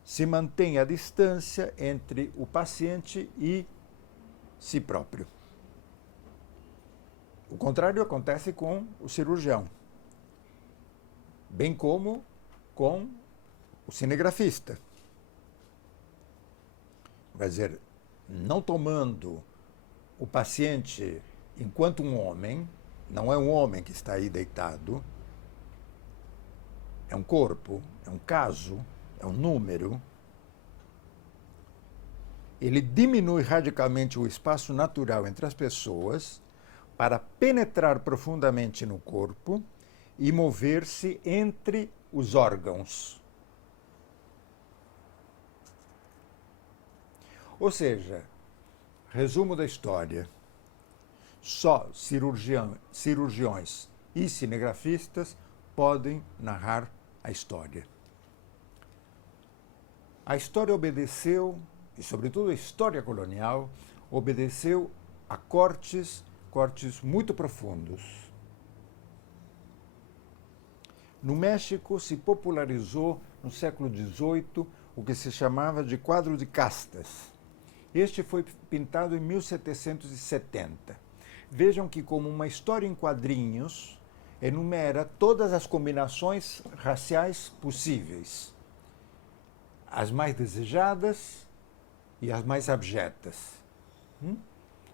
se mantém a distância entre o paciente e si próprio. O contrário acontece com o cirurgião, bem como com o cinegrafista. Quer dizer, não tomando o paciente enquanto um homem, não é um homem que está aí deitado, é um corpo, é um caso, é um número. Ele diminui radicalmente o espaço natural entre as pessoas para penetrar profundamente no corpo e mover-se entre os órgãos. Ou seja, resumo da história, só cirurgiões e cinegrafistas podem narrar a história. A história obedeceu, e sobretudo a história colonial, obedeceu a cortes muito profundos. No México se popularizou no século XVIII o que se chamava de quadro de castas. Este foi pintado em 1770. Vejam que, como uma história em quadrinhos, enumera todas as combinações raciais possíveis, as mais desejadas e as mais abjetas.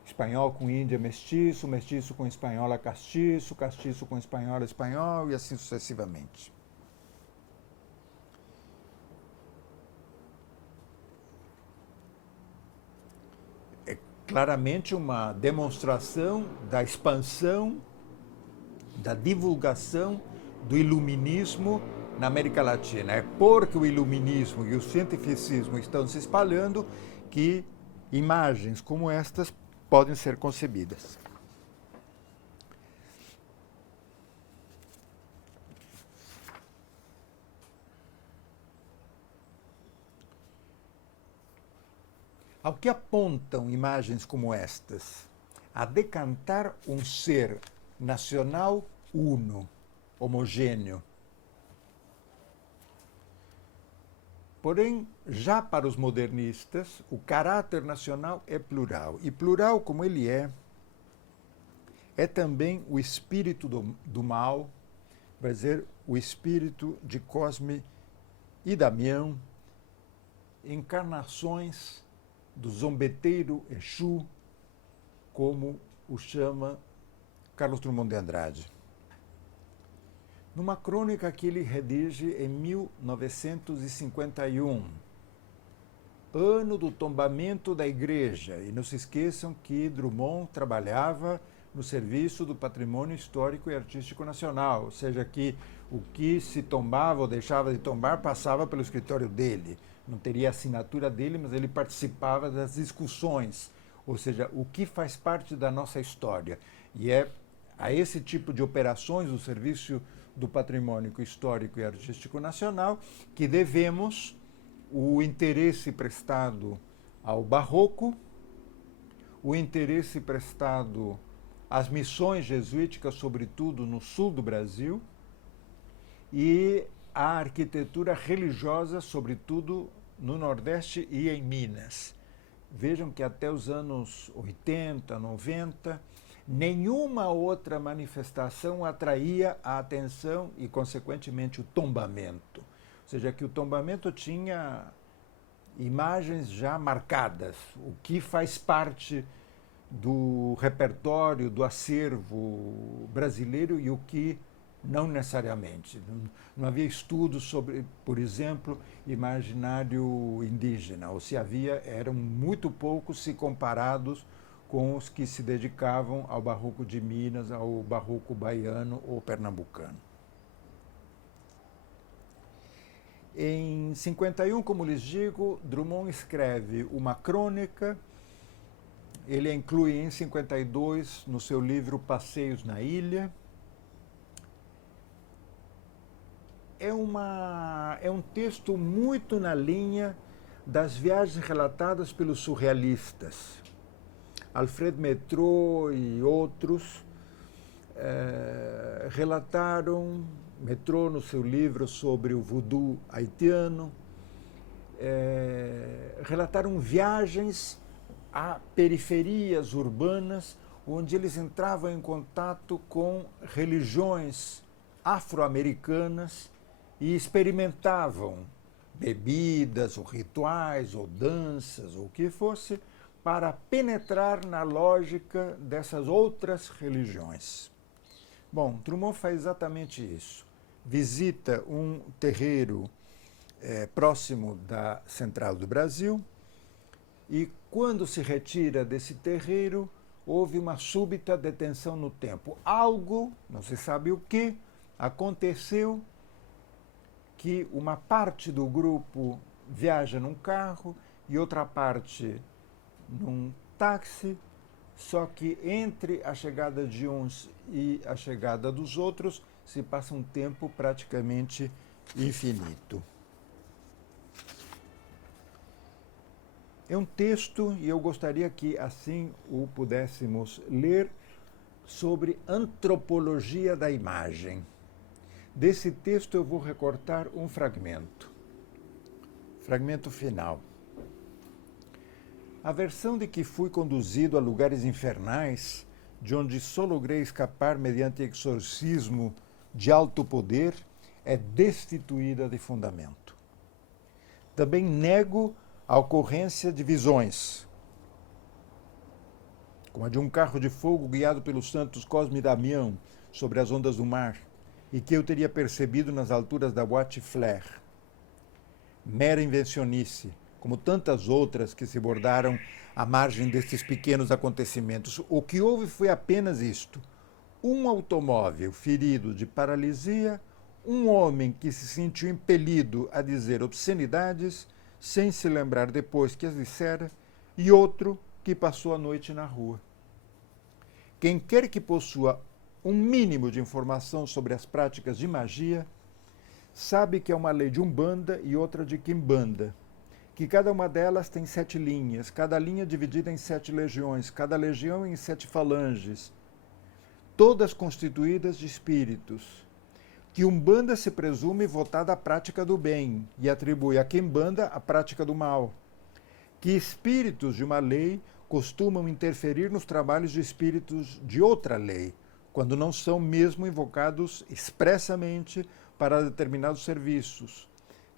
Espanhol com índia mestiço, mestiço com espanhola castiço, castiço com espanhola espanhol e assim sucessivamente. Claramente uma demonstração da expansão, da divulgação do iluminismo na América Latina. É porque o iluminismo e o cientificismo estão se espalhando que imagens como estas podem ser concebidas. Ao que apontam imagens como estas? A decantar um ser nacional uno, homogêneo. Porém, já para os modernistas, o caráter nacional é plural. E plural como ele é também o espírito do mal, vai dizer, o espírito de Cosme e Damião, encarnações do zombeteiro Exu, como o chama Carlos Drummond de Andrade. Numa crônica que ele redige em 1951, ano do tombamento da igreja, e não se esqueçam que Drummond trabalhava no serviço do patrimônio histórico e artístico nacional, ou seja, que o que se tombava ou deixava de tombar passava pelo escritório dele. Não teria a assinatura dele, mas ele participava das discussões, ou seja, o que faz parte da nossa história. E é a esse tipo de operações do Serviço do Patrimônio Histórico e Artístico Nacional que devemos o interesse prestado ao Barroco, o interesse prestado às missões jesuíticas, sobretudo no sul do Brasil, e à arquitetura religiosa, sobretudo no Nordeste e em Minas. Vejam que até os anos 80, 90, nenhuma outra manifestação atraía a atenção e, consequentemente, o tombamento. Ou seja, que o tombamento tinha imagens já marcadas, o que faz parte do repertório, do acervo brasileiro e o que Não necessariamente. Não havia estudos sobre, por exemplo, imaginário indígena, ou se havia, eram muito poucos se comparados com os que se dedicavam ao barroco de Minas, ao barroco baiano ou pernambucano. Em 51, como lhes digo, Drummond escreve uma crônica. Ele a inclui em 52 no seu livro Passeios na Ilha. É um texto muito na linha das viagens relatadas pelos surrealistas. Alfred Métraux e outros relataram, Métraux no seu livro sobre o voodoo haitiano, relataram viagens a periferias urbanas onde eles entravam em contato com religiões afro-americanas e experimentavam bebidas, ou rituais, ou danças, ou o que fosse, para penetrar na lógica dessas outras religiões. Bom, Drummond faz exatamente isso. Visita um terreiro próximo da Central do Brasil e, quando se retira desse terreiro, houve uma súbita detenção no tempo. Algo, não se sabe o que, aconteceu que uma parte do grupo viaja num carro e outra parte num táxi, só que entre a chegada de uns e a chegada dos outros se passa um tempo praticamente infinito. É um texto, e eu gostaria que assim o pudéssemos ler, sobre antropologia da imagem. Desse texto eu vou recortar um fragmento final. A versão de que fui conduzido a lugares infernais, de onde só logrei escapar mediante exorcismo de alto poder, é destituída de fundamento. Também nego a ocorrência de visões, como a de um carro de fogo guiado pelos santos Cosme e Damião sobre as ondas do mar, e que eu teria percebido nas alturas da Boate Flair. Mera invencionice, como tantas outras que se bordaram à margem destes pequenos acontecimentos. O que houve foi apenas isto: um automóvel ferido de paralisia, um homem que se sentiu impelido a dizer obscenidades, sem se lembrar depois que as dissera, e outro que passou a noite na rua. Quem quer que possua um mínimo de informação sobre as práticas de magia, sabe que é uma lei de Umbanda e outra de Quimbanda, que cada uma delas tem 7 linhas, cada linha dividida em 7 legiões, cada legião em 7 falanges, todas constituídas de espíritos, que Umbanda se presume votada à prática do bem e atribui a Quimbanda a prática do mal, que espíritos de uma lei costumam interferir nos trabalhos de espíritos de outra lei, quando não são mesmo invocados expressamente para determinados serviços,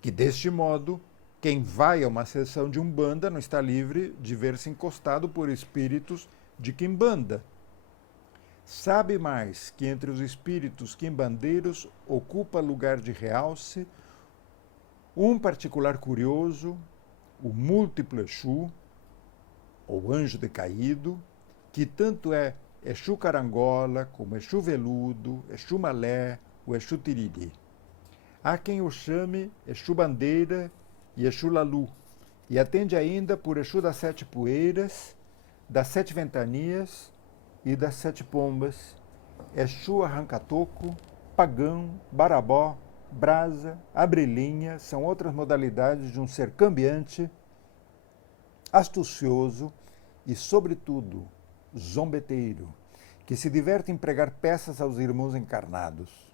que deste modo, quem vai a uma sessão de Umbanda não está livre de ver-se encostado por espíritos de Quimbanda. Sabe mais que entre os espíritos quimbandeiros ocupa lugar de realce um particular curioso, o múltiplo Exu, ou anjo decaído, que tanto é Exu Carangola, como Exu Veludo, Exu Malé, o Exu Tiriri. Há quem o chame Exu Bandeira e Exu Lalu, e atende ainda por Exu das 7 Poeiras, das 7 Ventanias e das 7 Pombas, Exu Arrancatoco, Pagão, Barabó, Brasa, Abrilhinha, são outras modalidades de um ser cambiante, astucioso e, sobretudo, zombeteiro, que se diverte em pregar peças aos irmãos encarnados.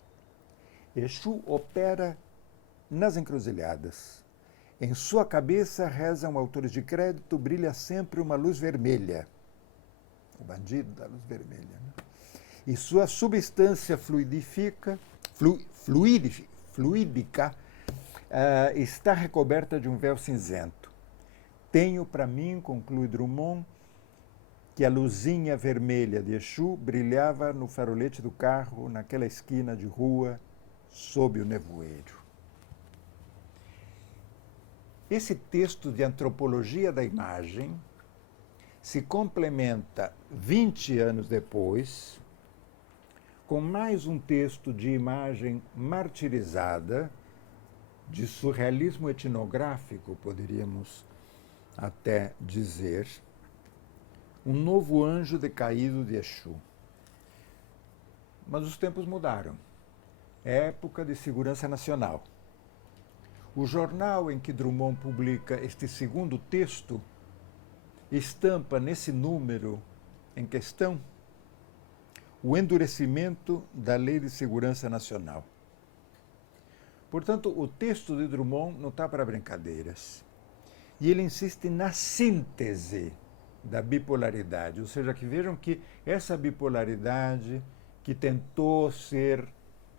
Exu opera nas encruzilhadas. Em sua cabeça rezam autores de crédito, brilha sempre uma luz vermelha. O bandido da luz vermelha. Né? E sua substância fluídica está recoberta de um véu cinzento. Tenho para mim, conclui Drummond, que a luzinha vermelha de Exu brilhava no farolete do carro, naquela esquina de rua, sob o nevoeiro. Esse texto de antropologia da imagem se complementa 20 anos depois com mais um texto de imagem martirizada, de surrealismo etnográfico, poderíamos até dizer, Um Novo Anjo Decaído de Exu. Mas os tempos mudaram. É época de segurança nacional. O jornal em que Drummond publica este segundo texto estampa nesse número em questão o endurecimento da Lei de Segurança Nacional. Portanto, o texto de Drummond não está para brincadeiras. E ele insiste na síntese da bipolaridade, ou seja, que vejam que essa bipolaridade que tentou ser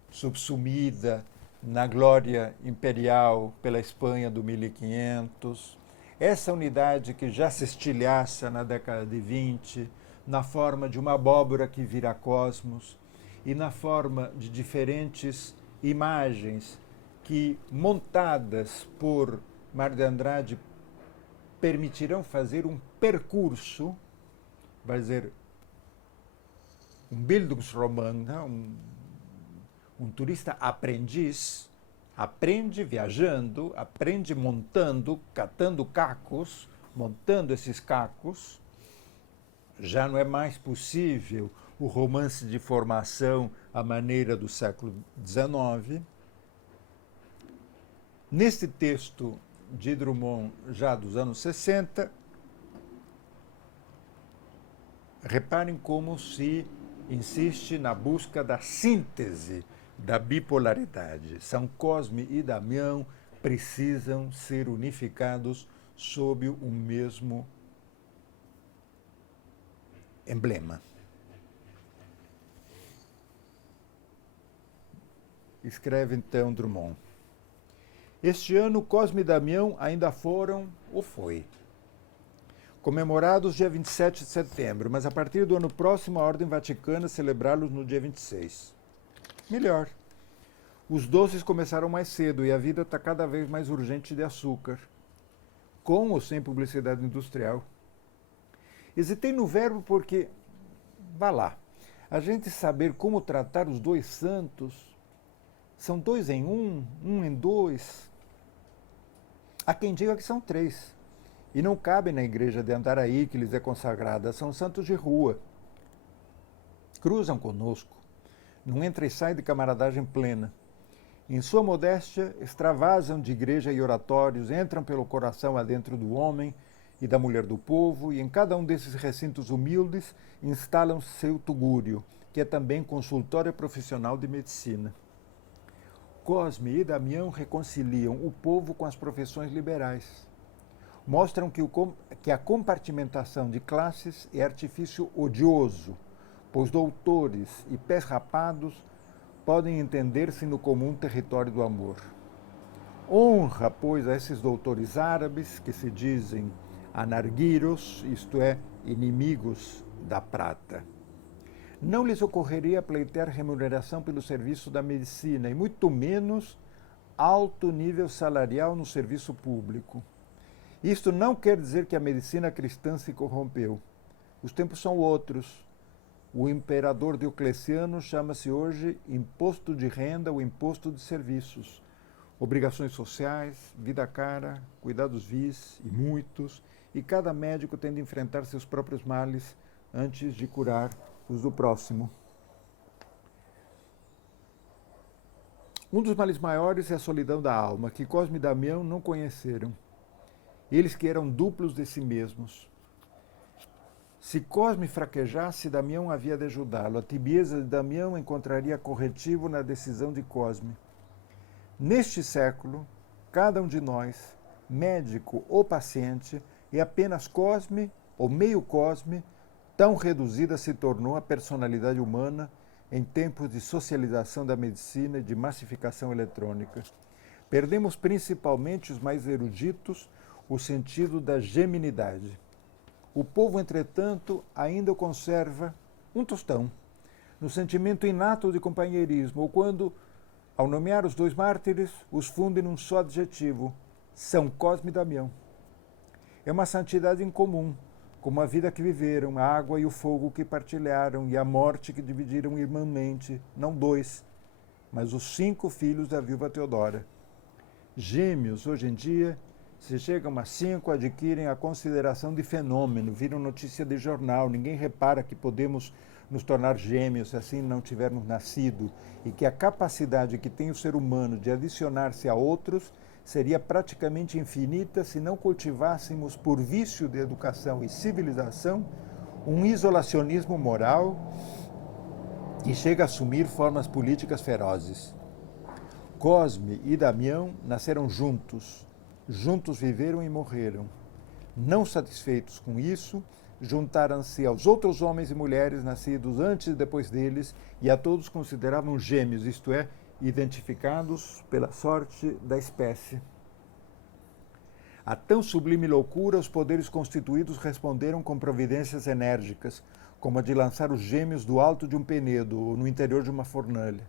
subsumida na glória imperial pela Espanha do 1500, essa unidade que já se estilhaça na década de 20, na forma de uma abóbora que vira cosmos e na forma de diferentes imagens que, montadas por Mário de Andrade, permitirão fazer um percurso, vai dizer, um Bildungsroman, um turista aprendiz, aprende viajando, aprende montando, catando cacos, montando esses cacos. Já não é mais possível o romance de formação à maneira do século XIX. Neste texto de Drummond, já dos anos 60, reparem como se insiste na busca da síntese da bipolaridade. São Cosme e Damião precisam ser unificados sob o mesmo emblema. Escreve então Drummond. Este ano, Cosme e Damião ainda foram, ou foi, comemorados dia 27 de setembro, mas a partir do ano próximo a Ordem Vaticana celebrá-los no dia 26. Melhor. Os doces começaram mais cedo e a vida está cada vez mais urgente de açúcar, com ou sem publicidade industrial. Hesitei no verbo porque, vá lá, a gente saber como tratar os dois santos, são dois em um em dois. Há quem diga que são três, e não cabem na igreja de Andaraí, que lhes é consagrada, são santos de rua. Cruzam conosco, num entra e sai de camaradagem plena. Em sua modéstia, extravasam de igreja e oratórios, entram pelo coração adentro do homem e da mulher do povo, e em cada um desses recintos humildes instalam seu tugúrio, que é também consultório profissional de medicina. Cosme e Damião reconciliam o povo com as profissões liberais. Mostram que a compartimentação de classes é artifício odioso, pois doutores e pés rapados podem entender-se no comum território do amor. Honra, pois, a esses doutores árabes que se dizem anarguiros, isto é, inimigos da prata. Não lhes ocorreria pleitear remuneração pelo serviço da medicina, e muito menos alto nível salarial no serviço público. Isto não quer dizer que a medicina cristã se corrompeu. Os tempos são outros. O imperador Diocleciano chama-se hoje imposto de renda ou imposto de serviços. Obrigações sociais, vida cara, cuidados vis e muitos, e cada médico tem de enfrentar seus próprios males antes de curar os do próximo. Um dos males maiores é a solidão da alma, que Cosme e Damião não conheceram. Eles que eram duplos de si mesmos. Se Cosme fraquejasse, Damião havia de ajudá-lo. A tibieza de Damião encontraria corretivo na decisão de Cosme. Neste século, cada um de nós, médico ou paciente, é apenas Cosme ou meio Cosme. Tão reduzida se tornou a personalidade humana em tempos de socialização da medicina e de massificação eletrônica. Perdemos principalmente os mais eruditos o sentido da geminidade. o povo, entretanto, ainda conserva um tostão, no sentimento inato de companheirismo, ou quando, ao nomear os dois mártires, os funde num só adjetivo: São Cosme e Damião. É uma santidade incomum, como a vida que viveram, a água e o fogo que partilharam e a morte que dividiram irmãmente, não dois, mas os 5 filhos da viúva Teodora. Gêmeos, hoje em dia, se chegam a 5, adquirem a consideração de fenômeno, viram notícia de jornal, ninguém repara que podemos nos tornar gêmeos se assim não tivermos nascido, e que a capacidade que tem o ser humano de adicionar-se a outros seria praticamente infinita se não cultivássemos, por vício de educação e civilização, um isolacionismo moral que chega a assumir formas políticas ferozes. Cosme e Damião nasceram juntos, juntos viveram e morreram. Não satisfeitos com isso, juntaram-se aos outros homens e mulheres nascidos antes e depois deles, e a todos consideravam gêmeos, isto é, identificados pela sorte da espécie. A tão sublime loucura, os poderes constituídos responderam com providências enérgicas, como a de lançar os gêmeos do alto de um penedo ou no interior de uma fornalha.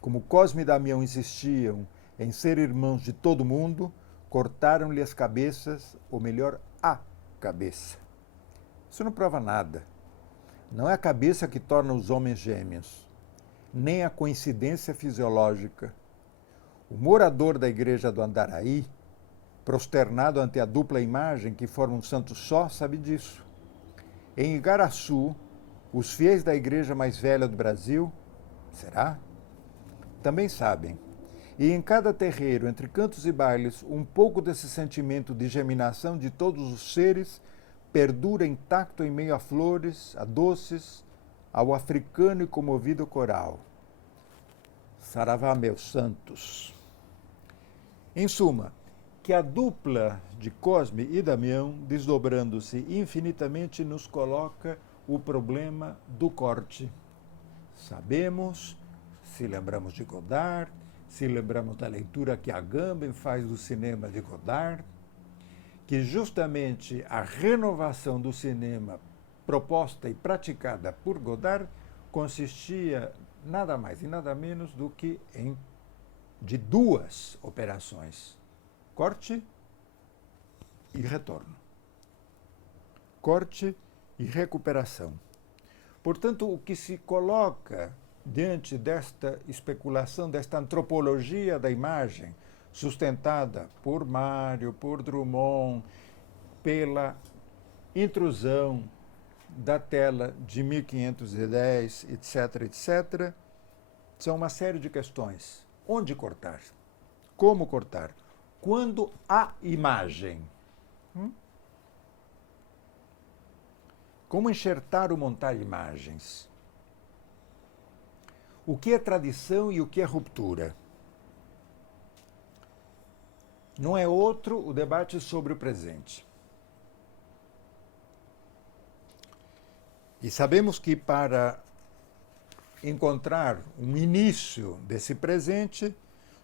Como Cosme e Damião insistiam em ser irmãos de todo mundo, cortaram-lhe as cabeças, ou melhor, a cabeça. Isso não prova nada. Não é a cabeça que torna os homens gêmeos, nem a coincidência fisiológica. O morador da igreja do Andaraí, prosternado ante a dupla imagem que forma um santo só, sabe disso. Em Igaraçu, os fiéis da igreja mais velha do Brasil, será? Também sabem. E em cada terreiro, entre cantos e bailes, um pouco desse sentimento de geminação de todos os seres perdura intacto em meio a flores, a doces, ao africano e comovido coral. Saravá, meus santos. Em suma, que a dupla de Cosme e Damião, desdobrando-se infinitamente, nos coloca o problema do corte. Sabemos, se lembramos de Godard, se lembramos da leitura que Agamben faz do cinema de Godard, que justamente a renovação do cinema proposta e praticada por Godard consistia nada mais e nada menos do que de 2 operações: corte e retorno. Corte e recuperação. Portanto, o que se coloca diante desta especulação, desta antropologia da imagem, sustentada por Mário, por Drummond, pela intrusão da tela de 1510, etc., etc., são uma série de questões. Onde cortar? Como cortar? Quando há imagem? Como enxertar ou montar imagens? O que é tradição e o que é ruptura? Não é outro o debate sobre o presente. E sabemos que para encontrar um início desse presente,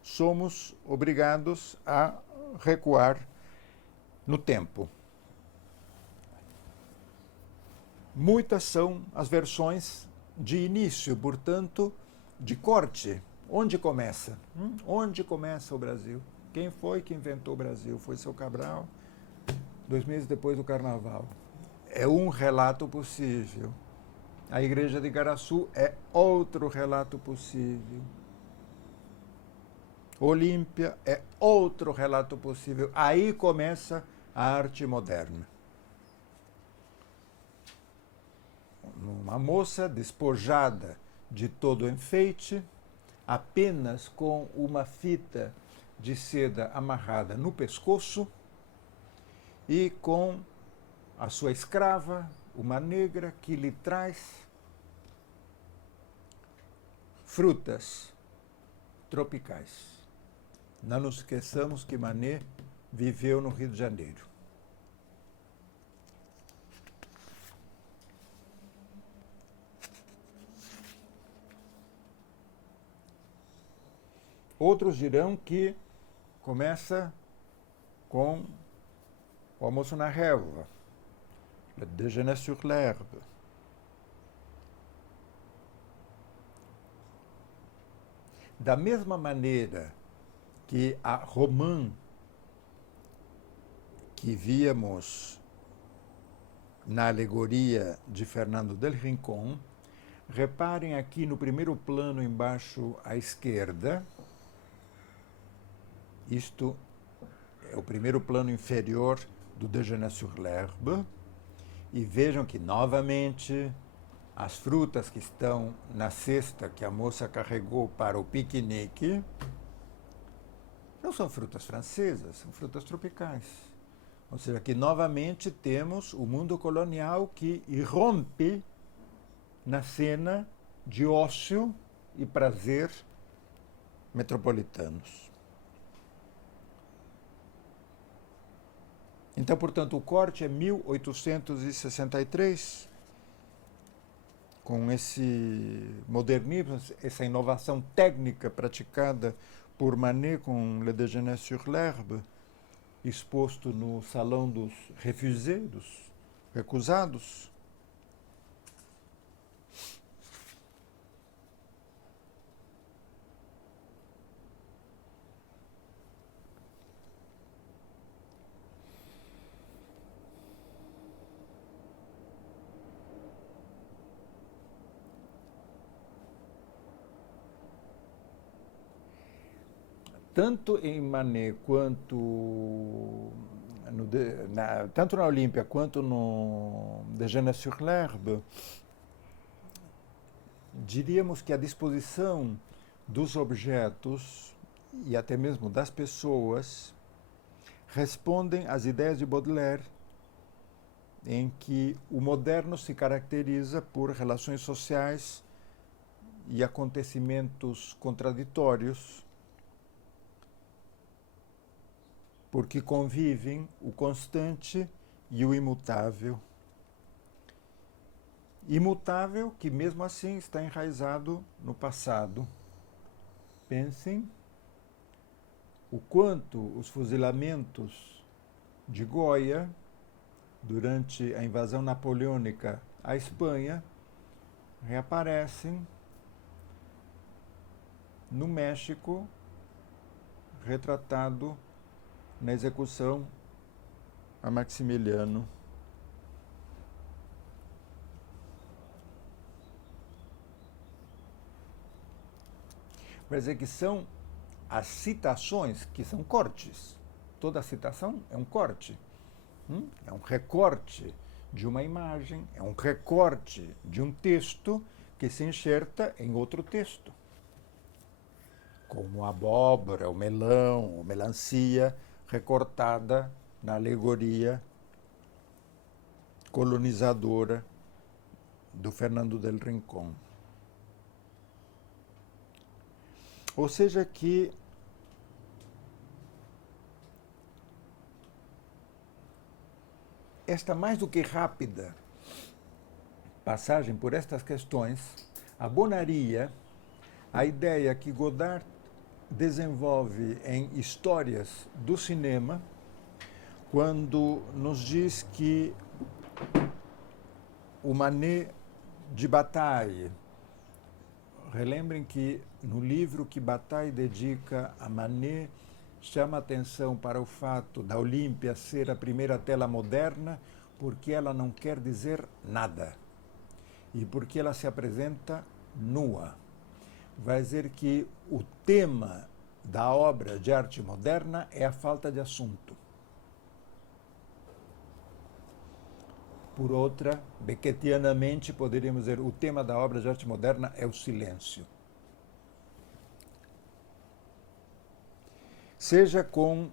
somos obrigados a recuar no tempo. Muitas são as versões de início, portanto, de corte. Onde começa? Onde começa o Brasil? Quem foi que inventou o Brasil? Foi seu Cabral, 2 meses depois do Carnaval. É um relato possível. A igreja de Igaraçu é outro relato possível. Olímpia é outro relato possível. Aí começa a arte moderna. Uma moça despojada de todo o enfeite, apenas com uma fita de seda amarrada no pescoço e com a sua escrava, uma negra, que lhe traz frutas tropicais. Não nos esqueçamos que Manet viveu no Rio de Janeiro. Outros dirão que começa com o almoço na relva, Le Déjeuner sur l'herbe. Da mesma maneira que a romã que víamos na alegoria de Fernando del Rincón, reparem aqui no primeiro plano embaixo à esquerda, isto é o primeiro plano inferior do Déjeuner sur l'herbe, e vejam que novamente as frutas que estão na cesta que a moça carregou para o piquenique não são frutas francesas, são frutas tropicais. Ou seja, que novamente temos o mundo colonial que irrompe na cena de ócio e prazer metropolitanos. Então, portanto, o corte é 1863, com esse modernismo, essa inovação técnica praticada por Manet com Le Déjeuner sur l'herbe, exposto no Salão dos Refusés, dos recusados. Tanto em Manet quanto tanto na Olímpia quanto no Déjeuner sur l'herbe, diríamos que a disposição dos objetos e até mesmo das pessoas respondem às ideias de Baudelaire, em que o moderno se caracteriza por relações sociais e acontecimentos contraditórios, porque convivem o constante e o imutável. Imutável que, mesmo assim, está enraizado no passado. Pensem o quanto os fuzilamentos de Goya, durante a invasão napoleônica à Espanha, reaparecem no México, retratado na execução a Maximiliano. Quer dizer que são as citações que são cortes. Toda citação é um corte. É um recorte de uma imagem, é um recorte de um texto que se enxerta em outro texto. Como a abóbora, o melão, a melancia, recortada na alegoria colonizadora do Fernando del Rincón. Ou seja que esta mais do que rápida passagem por estas questões abonaria a ideia que Godard desenvolve em Histórias do Cinema, quando nos diz que o Manet de Bataille, relembrem que no livro que Bataille dedica a Manet, chama atenção para o fato da Olímpia ser a primeira tela moderna, porque ela não quer dizer nada e porque ela se apresenta nua. Vai dizer que o tema da obra de arte moderna é a falta de assunto. Por outra, beckettianamente, poderíamos dizer o tema da obra de arte moderna é o silêncio. Seja com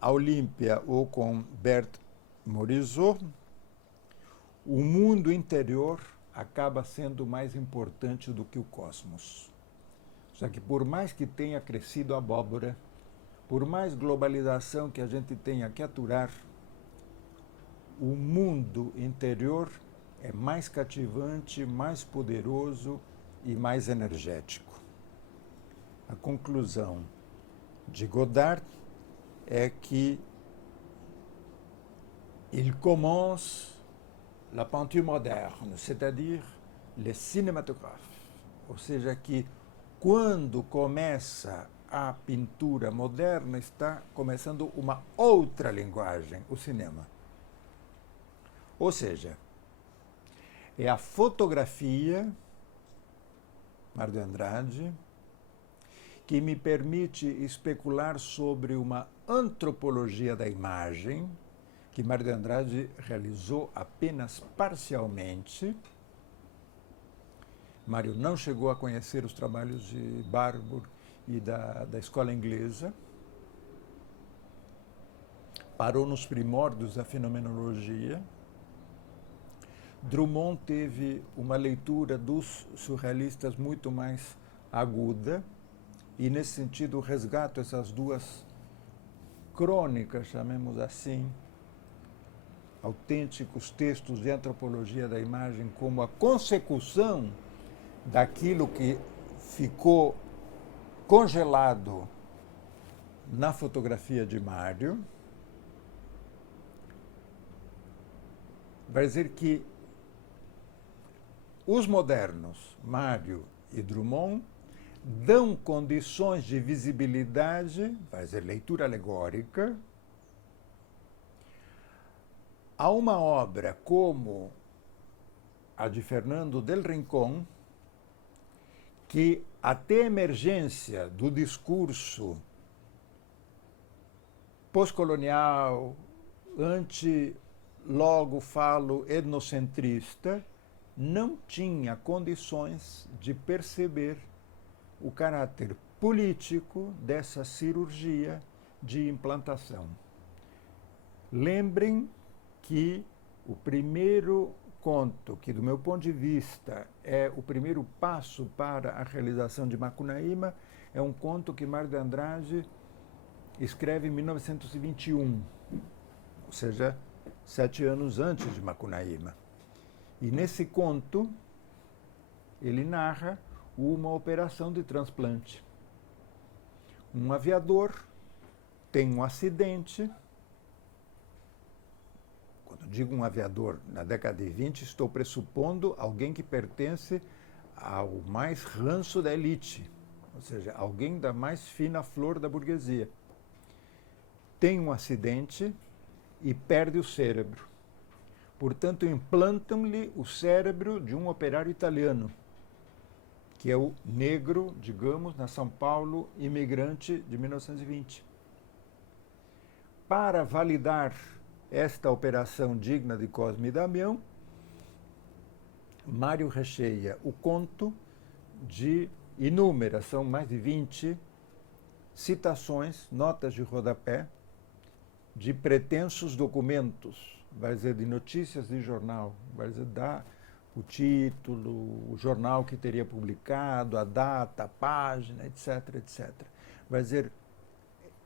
a Olímpia ou com Berthe Morisot, o mundo interior acaba sendo mais importante do que o cosmos. Já que por mais que tenha crescido a abóbora, por mais globalização que a gente tenha que aturar, o mundo interior é mais cativante, mais poderoso e mais energético. A conclusão de Godard é que il commence la peinture moderne, c'est-à-dire le cinématographe. Ou seja, que quando começa a pintura moderna, está começando uma outra linguagem, o cinema. Ou seja, é a fotografia, Mário de Andrade, que me permite especular sobre uma antropologia da imagem, que Mário de Andrade realizou apenas parcialmente. Mário não chegou a conhecer os trabalhos de Barbour e da escola inglesa. Parou nos primórdios da fenomenologia. Drummond teve uma leitura dos surrealistas muito mais aguda, e nesse sentido resgato essas duas crônicas, chamemos assim, autênticos textos de antropologia da imagem, como a consecução daquilo que ficou congelado na fotografia de Mário. Vai dizer que os modernos, Mário e Drummond, dão condições de visibilidade, vai dizer leitura alegórica, a uma obra como a de Fernando del Rincón, que até a emergência do discurso pós-colonial, logo falo etnocentrista, não tinha condições de perceber o caráter político dessa cirurgia de implantação. Lembrem que o primeiro conto, que do meu ponto de vista é o primeiro passo para a realização de Macunaíma, é um conto que Mário de Andrade escreve em 1921, ou seja, 7 anos antes de Macunaíma. E nesse conto, ele narra uma operação de transplante. Um aviador tem um acidente. Quando digo um aviador, na década de 20, estou pressupondo alguém que pertence ao mais ranço da elite, ou seja, alguém da mais fina flor da burguesia. Tem um acidente e perde o cérebro. Portanto, implantam-lhe o cérebro de um operário italiano, que é o negro, digamos, na São Paulo, imigrante de 1920. Para validar esta operação digna de Cosme e Damião, Mário recheia o conto de inúmeras, são mais de 20 citações, notas de rodapé, de pretensos documentos, vai dizer, de notícias de jornal, vai dizer, dá o título, o jornal que teria publicado, a data, a página, etc, etc. Vai dizer,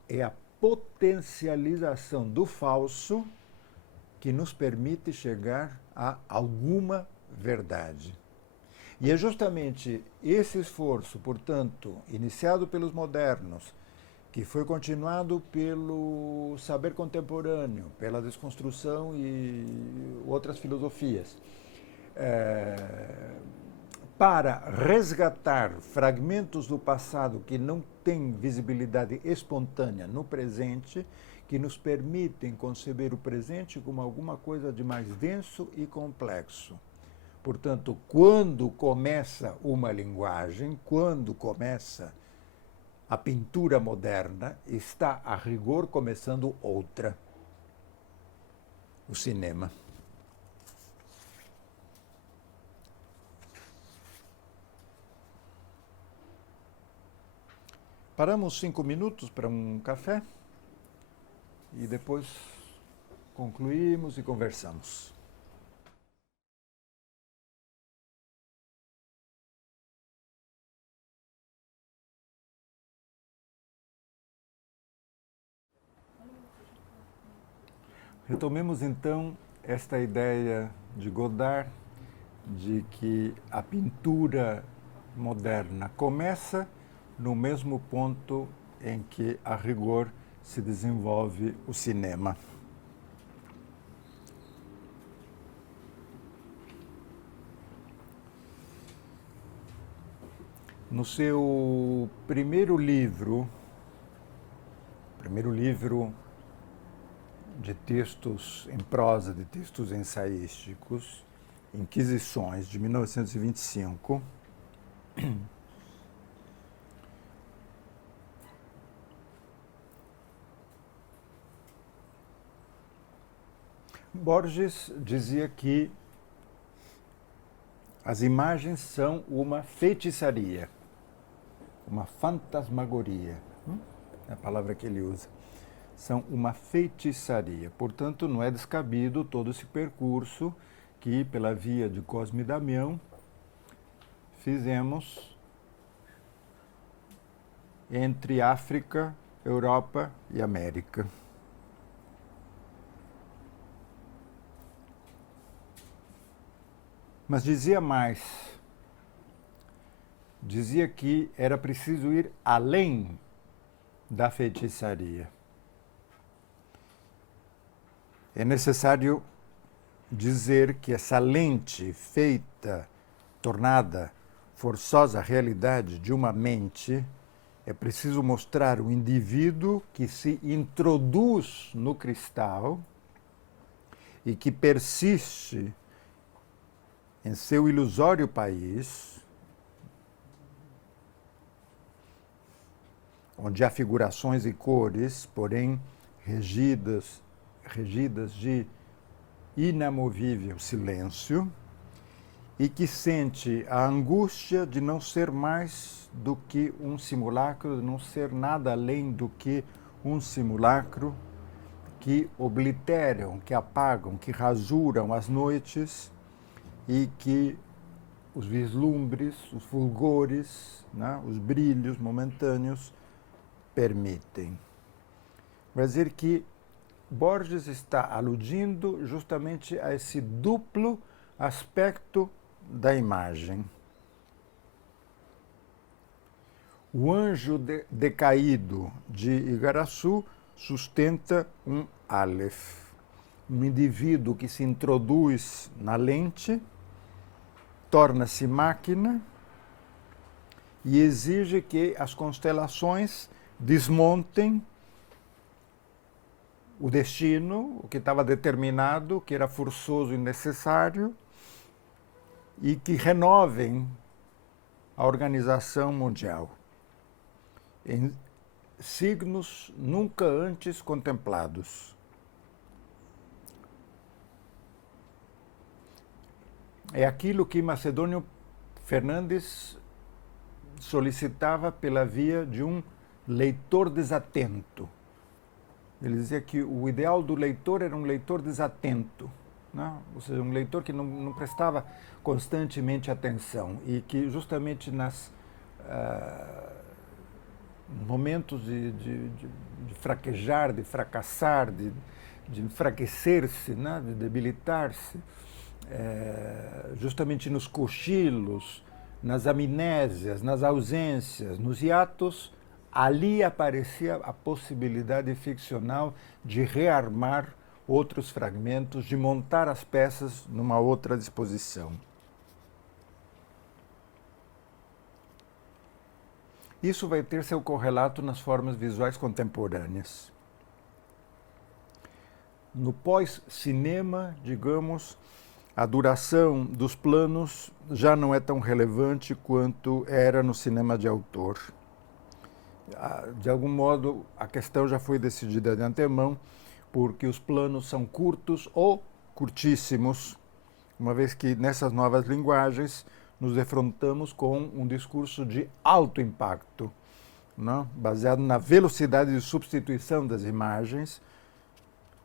é a potencialização do falso que nos permite chegar a alguma verdade. E é justamente esse esforço, portanto, iniciado pelos modernos, que foi continuado pelo saber contemporâneo, pela desconstrução e outras filosofias, para resgatar fragmentos do passado que não têm visibilidade espontânea no presente, que nos permitem conceber o presente como alguma coisa de mais denso e complexo. Portanto, quando começa uma linguagem, quando começa a pintura moderna, está, a rigor, começando outra: o cinema. Paramos 5 minutos para um café e depois concluímos e conversamos. Retomemos então esta ideia de Godard de que a pintura moderna começa no mesmo ponto em que, a rigor, se desenvolve o cinema. no seu primeiro livro de textos em prosa, de textos ensaísticos, Inquisições, de 1925, Borges dizia que as imagens são uma feitiçaria, uma fantasmagoria, é a palavra que ele usa. São uma feitiçaria. Portanto, não é descabido todo esse percurso que, pela via de Cosme Damião, fizemos entre África, Europa e América. Mas dizia mais. Dizia que era preciso ir além da feitiçaria. É necessário dizer que essa lente feita, tornada forçosa realidade de uma mente, é preciso mostrar o indivíduo que se introduz no cristal e que persiste em seu ilusório país, onde há figurações e cores, porém regidas de inamovível silêncio, e que sente a angústia de não ser mais do que um simulacro, de não ser nada além do que um simulacro, que obliteram, que apagam, que rasuram as noites e que os vislumbres, os fulgores, né, os brilhos momentâneos permitem. Vai dizer que Borges está aludindo justamente a esse duplo aspecto da imagem. O anjo decaído de Igaraçu sustenta um Aleph, um indivíduo que se introduz na lente, torna-se máquina e exige que as constelações desmontem o destino, o que estava determinado, o que era forçoso e necessário, e que renovem a organização mundial em signos nunca antes contemplados. É aquilo que Macedônio Fernandes solicitava pela via de um leitor desatento. Ele dizia que o ideal do leitor era um leitor desatento, né? Ou seja, um leitor que não prestava constantemente atenção e que justamente nos momentos de fraquejar, de fracassar, de enfraquecer-se, né? De debilitar-se, justamente nos cochilos, nas amnésias, nas ausências, nos hiatos, ali aparecia a possibilidade ficcional de rearmar outros fragmentos, de montar as peças numa outra disposição. Isso vai ter seu correlato nas formas visuais contemporâneas. No pós-cinema, digamos, a duração dos planos já não é tão relevante quanto era no cinema de autor. De algum modo, a questão já foi decidida de antemão, porque os planos são curtos ou curtíssimos, uma vez que nessas novas linguagens nos defrontamos com um discurso de alto impacto, né? Baseado na velocidade de substituição das imagens,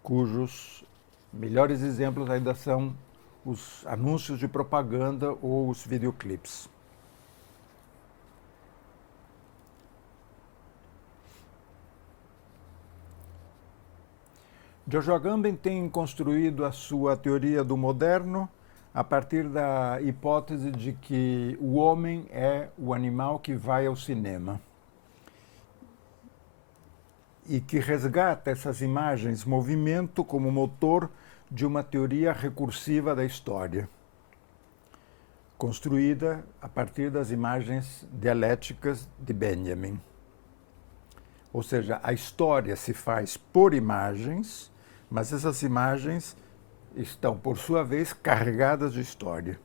cujos melhores exemplos ainda são os anúncios de propaganda ou os videoclipes. Joshua Agamben tem construído a sua teoria do moderno a partir da hipótese de que o homem é o animal que vai ao cinema e que resgata essas imagens movimento como motor de uma teoria recursiva da história. construída a partir das imagens dialéticas de Benjamin. Ou seja, a história se faz por imagens, mas essas imagens estão, por sua vez, carregadas de história.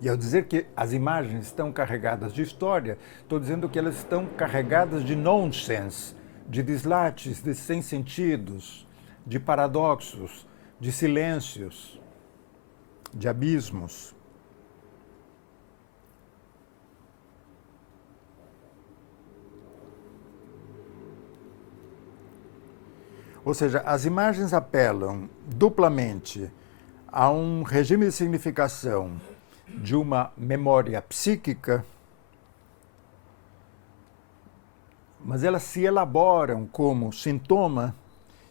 E ao dizer que as imagens estão carregadas de história, estou dizendo que elas estão carregadas de nonsense, de dislates, de sem sentidos, de paradoxos, de silêncios, de abismos. Ou seja, as imagens apelam duplamente a um regime de significação de uma memória psíquica, mas elas se elaboram como sintoma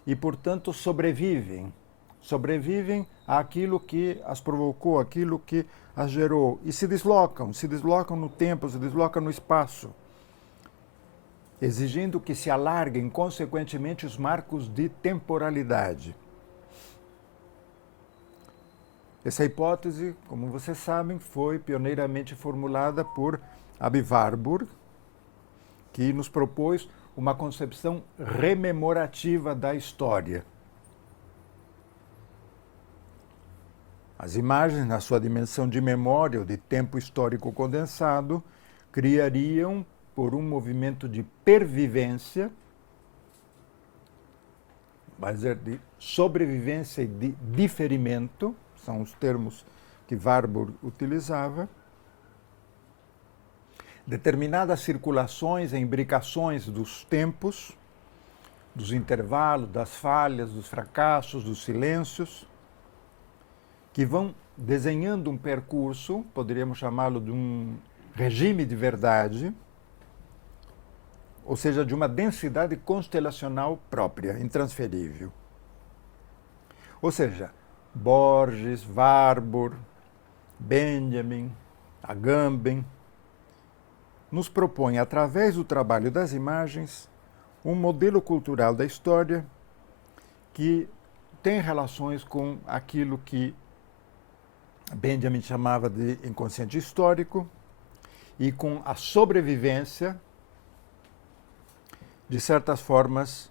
e, portanto, sobrevivem àquilo que as provocou, àquilo que as gerou, e se deslocam no tempo, se deslocam no espaço, exigindo que se alarguem, consequentemente, os marcos de temporalidade. Essa hipótese, como vocês sabem, foi pioneiramente formulada por Aby Warburg, que nos propôs uma concepção rememorativa da história. As imagens, na sua dimensão de memória ou de tempo histórico condensado, criariam, por um movimento de pervivência, vai dizer de sobrevivência e de diferimento, são os termos que Warburg utilizava, determinadas circulações e imbricações dos tempos, dos intervalos, das falhas, dos fracassos, dos silêncios, que vão desenhando um percurso, poderíamos chamá-lo de um regime de verdade, ou seja, de uma densidade constelacional própria, intransferível. Ou seja, Borges, Warburg, Benjamin, Agamben, nos propõem, através do trabalho das imagens, um modelo cultural da história que tem relações com aquilo que Benjamin chamava de inconsciente histórico e com a sobrevivência de certas formas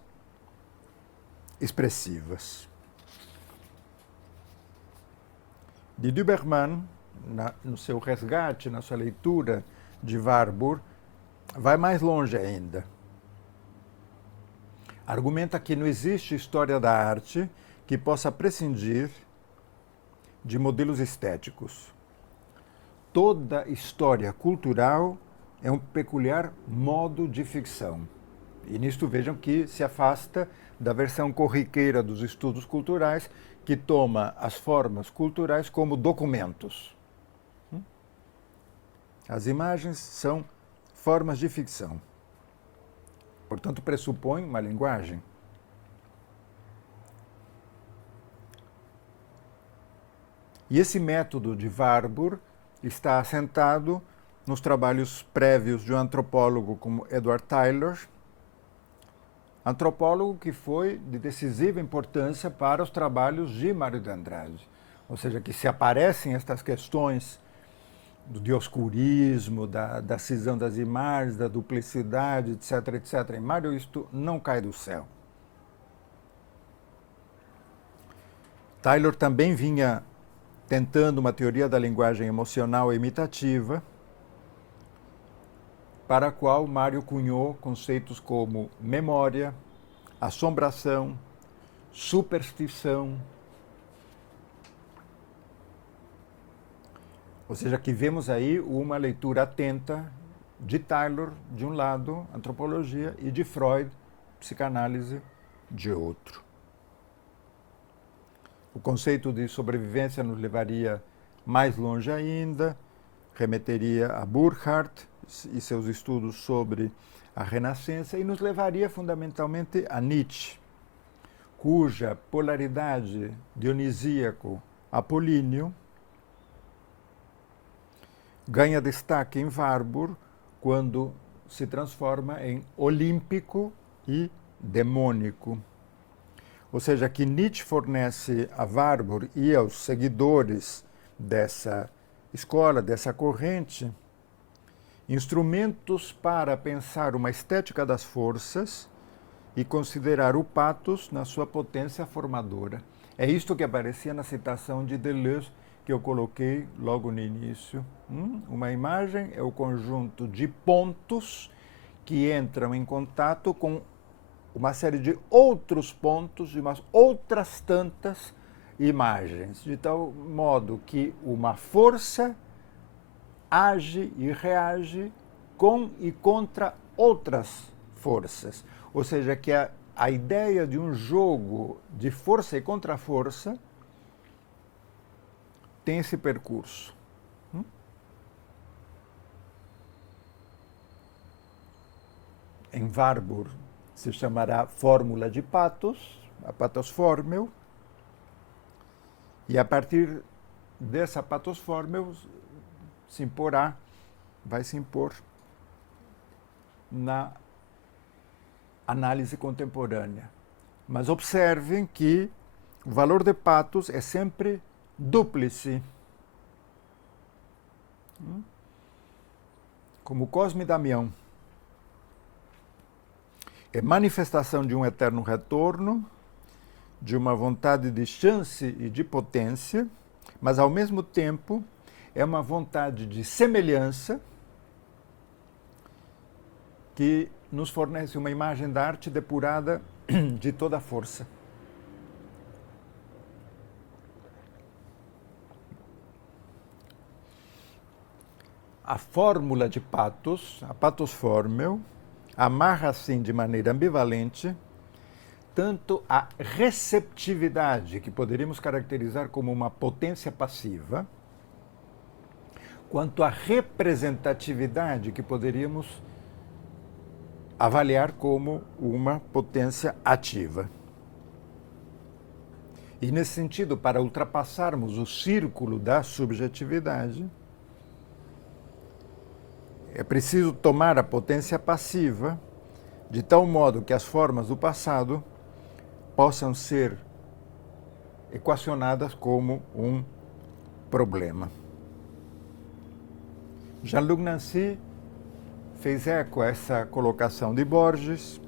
expressivas. De Duberman, no seu resgate, na sua leitura de Warburg, vai mais longe ainda. Argumenta que não existe história da arte que possa prescindir de modelos estéticos. Toda história cultural é um peculiar modo de ficção. E nisto vejam que se afasta da versão corriqueira dos estudos culturais, que toma as formas culturais como documentos. As imagens são formas de ficção. Portanto, pressupõem uma linguagem. E esse método de Warburg está assentado nos trabalhos prévios de um antropólogo como Edward Tylor, antropólogo que foi de decisiva importância para os trabalhos de Mário de Andrade. Ou seja, que se aparecem estas questões do dioscurismo, da cisão das imagens, da duplicidade, etc., etc. Em Mário, isto não cai do céu. Tylor também vinha tentando uma teoria da linguagem emocional e imitativa, para a qual Mário cunhou conceitos como memória, assombração, superstição. Ou seja, que vemos aí uma leitura atenta de Tylor, de um lado, antropologia, e de Freud, psicanálise, de outro. O conceito de sobrevivência nos levaria mais longe ainda, remeteria a Burckhardt e seus estudos sobre a Renascença, e nos levaria fundamentalmente a Nietzsche, cuja polaridade dionisíaco-apolíneo ganha destaque em Warburg quando se transforma em olímpico e demônico. Ou seja, que Nietzsche fornece a Warburg e aos seguidores dessa escola, dessa corrente, instrumentos para pensar uma estética das forças e considerar o pathos na sua potência formadora. É isto que aparecia na citação de Deleuze, que eu coloquei logo no início. Uma imagem é o conjunto de pontos que entram em contato com uma série de outros pontos, de umas outras tantas imagens, de tal modo que uma força age e reage com e contra outras forças. Ou seja, que a ideia de um jogo de força e contra-força tem esse percurso. Em Warburg se chamará fórmula de pathos, a pathosformel, e a partir dessa pathosformel vai se impor na análise contemporânea. Mas observem que o valor de pathos é sempre dúplice. Como Cosme e Damião. É manifestação de um eterno retorno, de uma vontade de chance e de potência, mas ao mesmo tempo é uma vontade de semelhança que nos fornece uma imagem da arte depurada de toda a força. A fórmula de pathos, a pathosformel, amarra assim de maneira ambivalente tanto a receptividade, que poderíamos caracterizar como uma potência passiva, quanto a representatividade, que poderíamos avaliar como uma potência ativa. E, nesse sentido, para ultrapassarmos o círculo da subjetividade, é preciso tomar a potência passiva de tal modo que as formas do passado possam ser equacionadas como um problema. Jean-Luc Nancy fez eco a essa colocação de Borges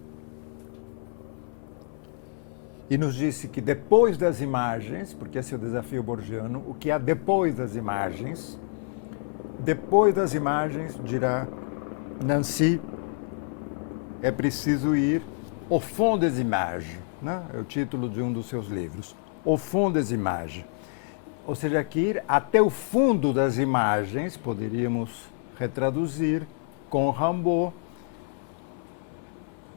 e nos disse que depois das imagens, porque esse é o desafio borgiano, o que há depois das imagens, dirá Nancy, é preciso ir au fond des images, né? É o título de um dos seus livros, au fond des images. Ou seja, que ir até o fundo das imagens, poderíamos retraduzir com Rimbaud.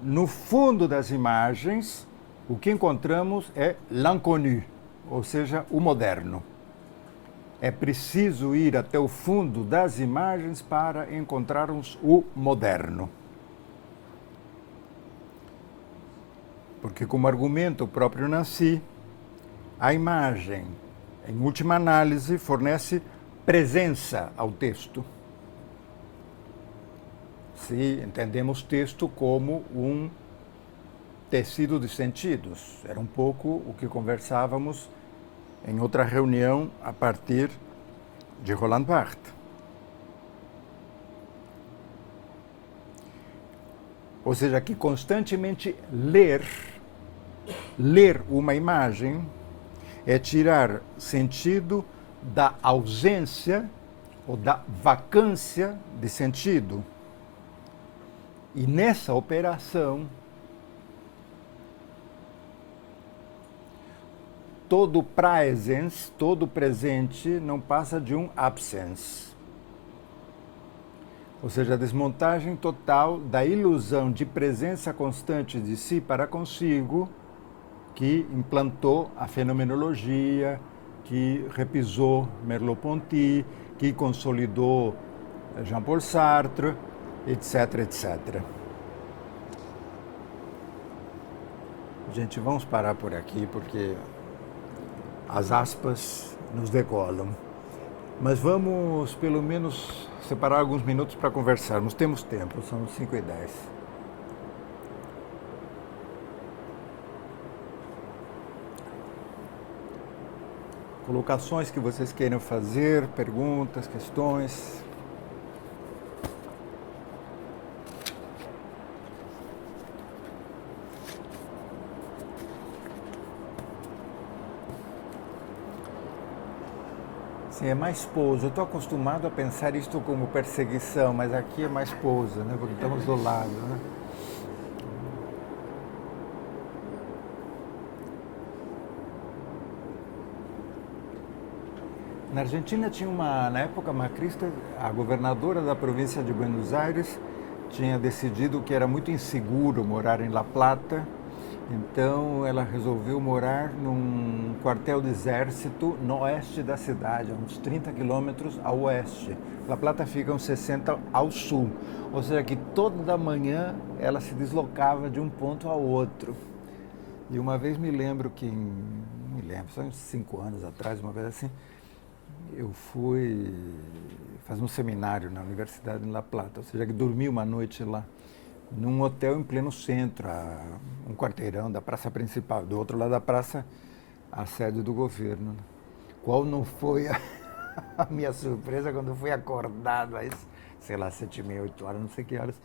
No fundo das imagens, o que encontramos é l'inconnu, ou seja, o moderno. É preciso ir até o fundo das imagens para encontrarmos o moderno. Porque, como argumenta o próprio Nancy, a imagem, em última análise, fornece presença ao texto. Se entendemos texto como um tecido de sentidos. Era um pouco o que conversávamos em outra reunião a partir de Roland Barthes. Ou seja, que constantemente ler uma imagem é tirar sentido da ausência ou da vacância de sentido. E nessa operação, todo presens, todo presente, não passa de um absence. Ou seja, a desmontagem total da ilusão de presença constante de si para consigo, que implantou a fenomenologia, que repisou Merleau-Ponty, que consolidou Jean-Paul Sartre, etc, etc. Gente, vamos parar por aqui, porque as aspas nos degolam. Mas vamos, pelo menos, separar alguns minutos para conversarmos. Temos tempo, são 5h10. colocações que vocês queiram fazer, perguntas, questões. Sim, é mais pouso. Eu estou acostumado a pensar isto como perseguição, mas aqui é mais pouso, né? Porque estamos do lado, né? Na Argentina tinha na época macrista, a governadora da província de Buenos Aires tinha decidido que era muito inseguro morar em La Plata, então ela resolveu morar num quartel de exército no oeste da cidade, a uns 30 quilômetros ao oeste. La Plata fica uns 60 ao sul, ou seja que toda manhã ela se deslocava de um ponto ao outro. E uma vez me lembro que, só uns 5 anos atrás, uma vez assim, eu fui fazer um seminário na Universidade de La Plata, ou seja, que dormi uma noite lá, num hotel em pleno centro, a um quarteirão da praça principal. Do outro lado da praça, a sede do governo. Qual não foi a minha surpresa quando fui acordado às, sei lá, 7h30, 8h, não sei que horas,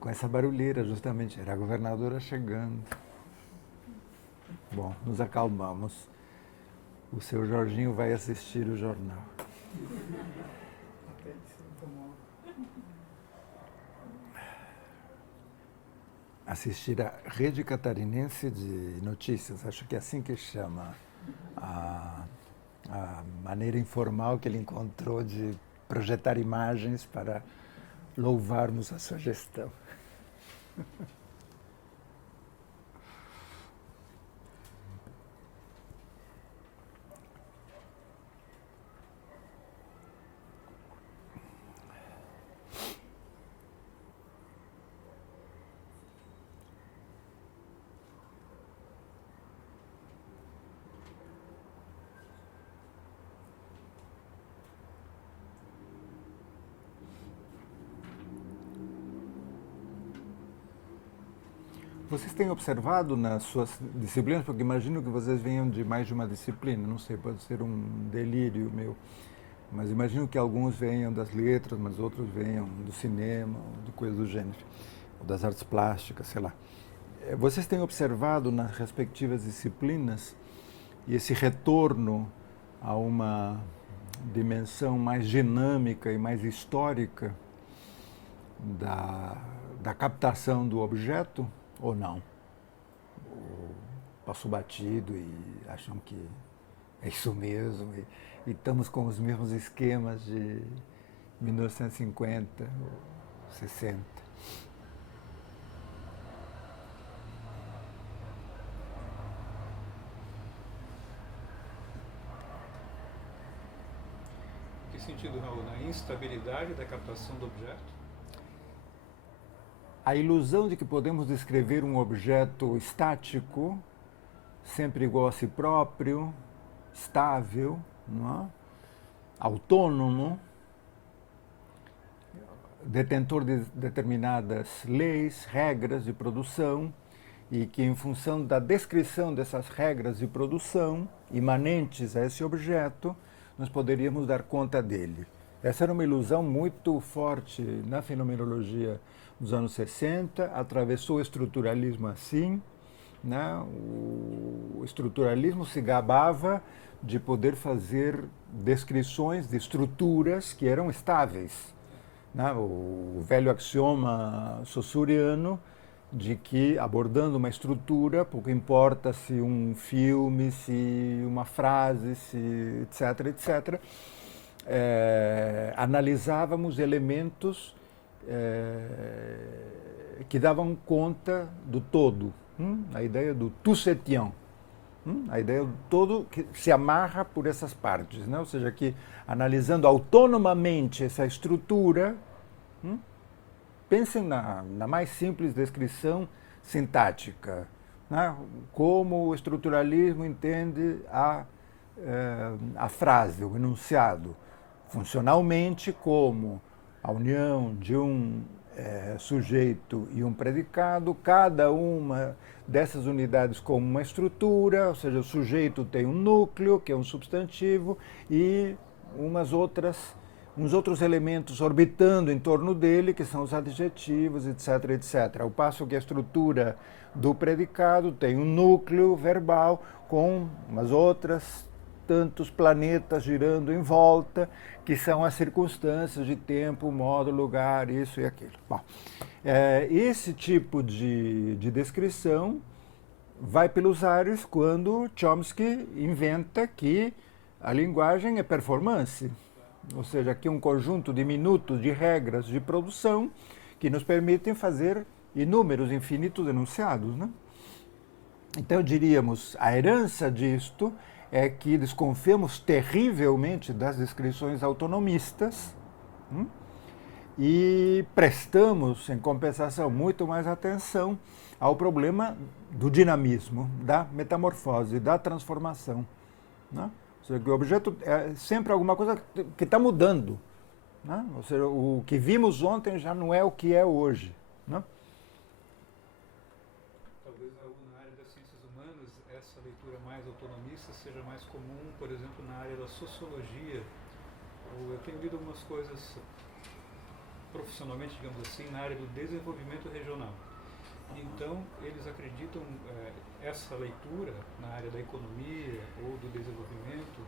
com essa barulheira justamente, era a governadora chegando. Bom, nos acalmamos. O seu Jorginho vai assistir o jornal. Assistir a Rede Catarinense de Notícias, acho que é assim que chama a maneira informal que ele encontrou de projetar imagens para louvarmos a sua gestão. Vocês têm observado nas suas disciplinas, porque imagino que vocês venham de mais de uma disciplina, não sei, pode ser um delírio meu, mas imagino que alguns venham das letras, mas outros venham do cinema, de coisas do gênero, ou das artes plásticas, sei lá. Vocês têm observado nas respectivas disciplinas esse retorno a uma dimensão mais dinâmica e mais histórica da captação do objeto? Ou não? Ou passou batido e acham que é isso mesmo e estamos com os mesmos esquemas de 1950 ou 60. Em que sentido, Raul? Na instabilidade da captação do objeto? A ilusão de que podemos descrever um objeto estático, sempre igual a si próprio, estável, não é? Autônomo, detentor de determinadas leis, regras de produção, e que em função da descrição dessas regras de produção imanentes a esse objeto, nós poderíamos dar conta dele. Essa era uma ilusão muito forte na fenomenologia dos anos 60, atravessou o estruturalismo assim, né? O estruturalismo se gabava de poder fazer descrições de estruturas que eram estáveis, né? O velho axioma saussuriano de que, abordando uma estrutura, pouco importa se um filme, se uma frase, se etc., etc., analisávamos elementos que davam conta do todo. A ideia do tout se tient. A ideia do todo que se amarra por essas partes, né? Ou seja, que analisando autonomamente essa estrutura, pensem na mais simples descrição sintática, né? Como o estruturalismo entende a frase, o enunciado, funcionalmente como a união de um sujeito e um predicado, cada uma dessas unidades como uma estrutura, ou seja, o sujeito tem um núcleo, que é um substantivo, e uns outros elementos orbitando em torno dele, que são os adjetivos, etc, etc. Ao passo que a estrutura do predicado tem um núcleo verbal com umas outras tantos planetas girando em volta, que são as circunstâncias de tempo, modo, lugar, isso e aquilo. Bom, esse tipo de descrição vai pelos ares quando Chomsky inventa que a linguagem é performance, ou seja, aqui um conjunto de minutos de regras de produção que nos permitem fazer inúmeros, infinitos enunciados, né? Então, diríamos, a herança disto é que desconfiamos terrivelmente das descrições autonomistas e prestamos, em compensação, muito mais atenção ao problema do dinamismo, da metamorfose, da transformação, né? Ou seja, que o objeto é sempre alguma coisa que está mudando, né? Ou seja, o que vimos ontem já não é o que é hoje, né? Na área das ciências humanas, essa leitura mais autonomista seja mais comum, por exemplo, na área da sociologia. Eu tenho lido algumas coisas profissionalmente, digamos assim, na área do desenvolvimento regional. Então, eles acreditam essa leitura na área da economia ou do desenvolvimento